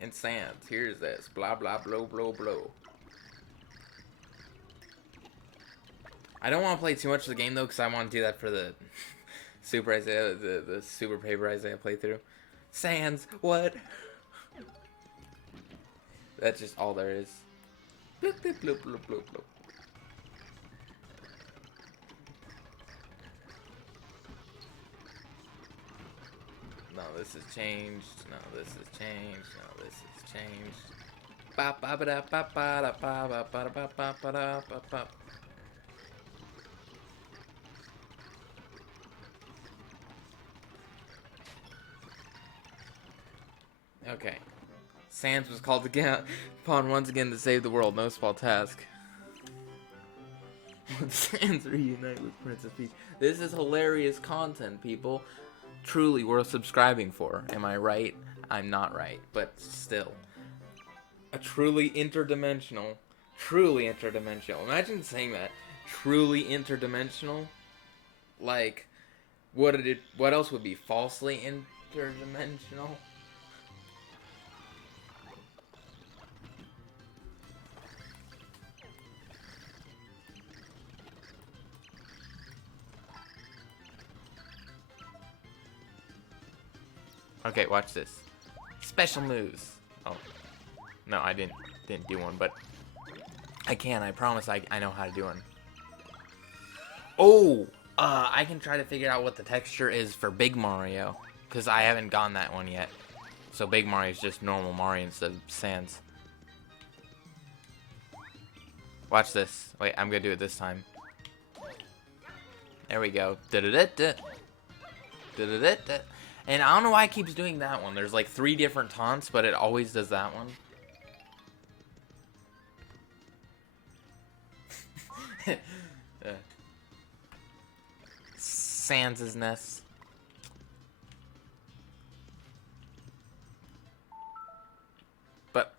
And Sans, here's this. Blah, blah, blow, blow, blow. I don't want to play too much of the game, though, because I want to do that for the Super Isaiah, the Super Paper Isaiah playthrough. Sans, what? That's just all there is. Bloop, bloop, bloop, bloop, bloop, bloop. No, this has changed. No, this has changed. No, this has changed. Ba ba ba da ba ba da ba ba ba da ba ba ba da ba ba. Okay. Sans was called upon once again to save the world. No small task. Sans reunite with Princess Peach. This is hilarious content, people. Truly worth subscribing for. Am I right? I'm not right, but still. A truly interdimensional. Imagine saying that. Truly interdimensional. Like, what else would be falsely interdimensional? Okay, watch this. Special moves. Oh. No, I didn't do one, but I can. I promise I know how to do one. Oh! I can try to figure out what the texture is for Big Mario, because I haven't gotten that one yet. So Big Mario is just normal Mario instead of Sans. Watch this. Wait, I'm gonna do it this time. There we go. Da-da-da-da. Da-da-da-da. And I don't know why it keeps doing that one. There's like 3 different taunts, but it always does that one. Sans' nest. But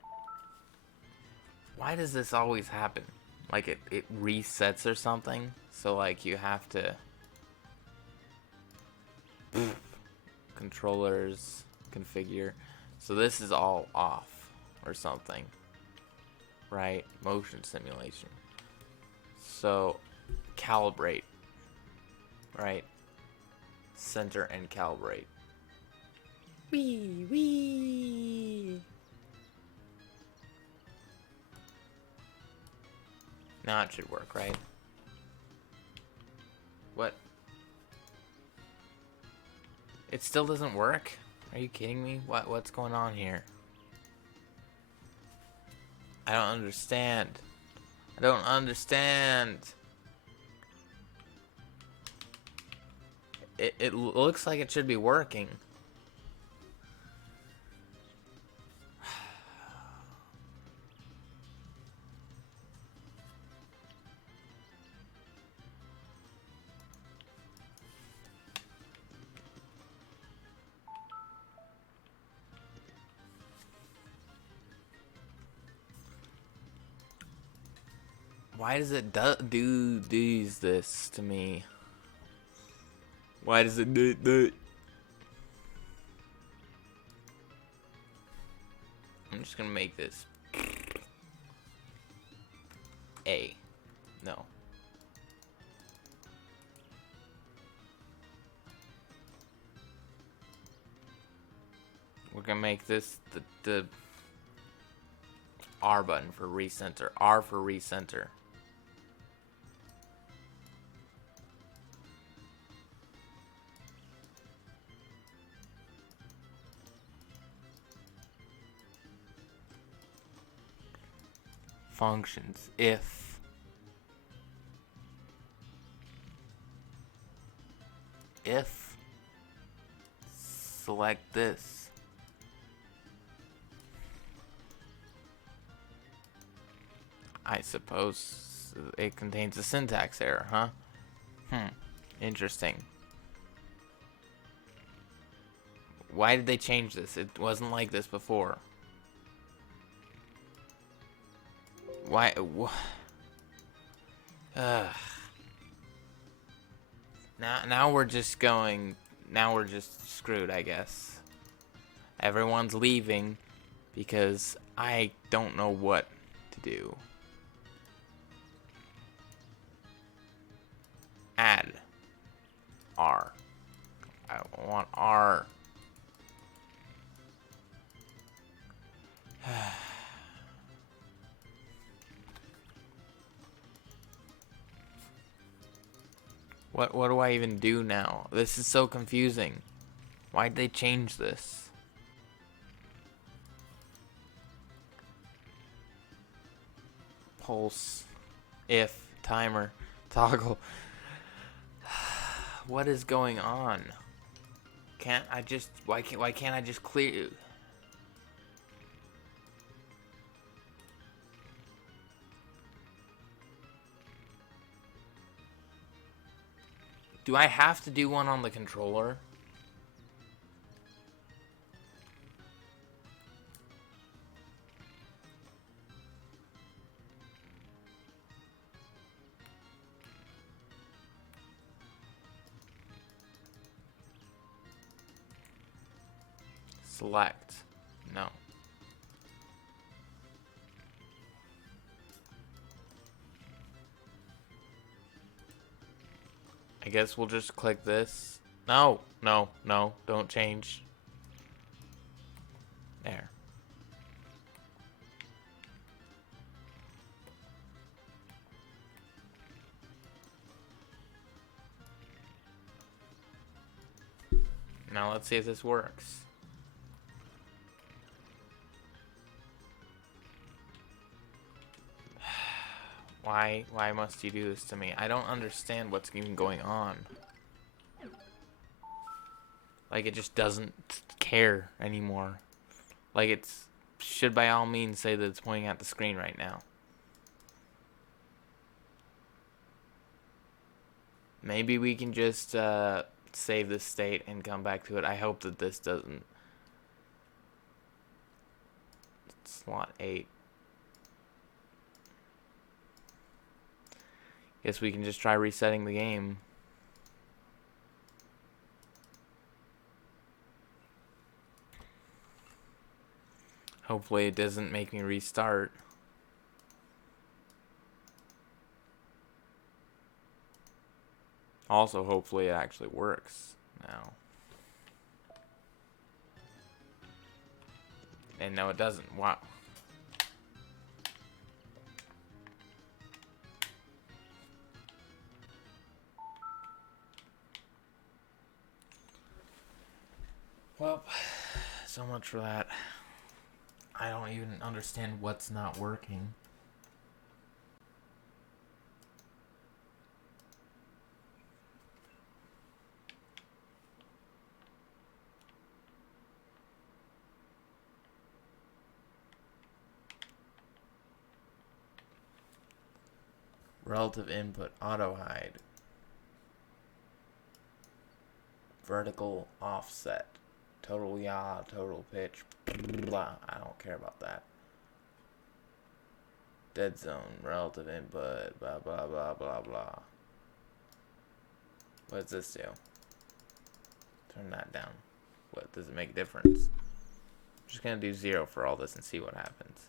why does this always happen? Like it resets or something? So like you have to controllers configure. So this is all off or something. Right? Motion simulation. So calibrate. Right? Center and calibrate. Wee. Now it should work, right? What? It still doesn't work? Are you kidding me? What's going on here? I don't understand. I don't understand. It looks like it should be working. Why does it do this to me? Why does it do? I'm just gonna make this A. No. We're gonna make this the R button for recenter. R for recenter. Functions. If select this. I suppose it contains a syntax error, huh? Interesting. Why did they change this? It wasn't like this before. Why? Now we're just going. Now we're just screwed, I guess. Everyone's leaving because I don't know what to do. Add R. I want R. What do I even do now? This is so confusing. Why'd they change this? Pulse, if, timer, toggle. What is going on? Can't I just why can't I just clear? Do I have to do one on the controller? Select. No. I guess we'll just click this. No, don't change. There. Now let's see if this works. Why must you do this to me? I don't understand what's even going on. Like, it just doesn't care anymore. Like, it's should by all means say that it's pointing at the screen right now. Maybe we can just save this state and come back to it. I hope that this doesn't. Slot 8. Guess we can just try resetting the game. Hopefully it doesn't make me restart. Also, hopefully it actually works now. And no, it doesn't. Wow. Well, so much for that. I don't even understand what's not working. Relative input, auto hide. Vertical offset. Total yaw, total pitch. Blah. I don't care about that. Dead zone, relative input, blah, blah, blah, blah, blah. What does this do? Turn that down. What does it make a difference? I'm just gonna do 0 for all this and see what happens.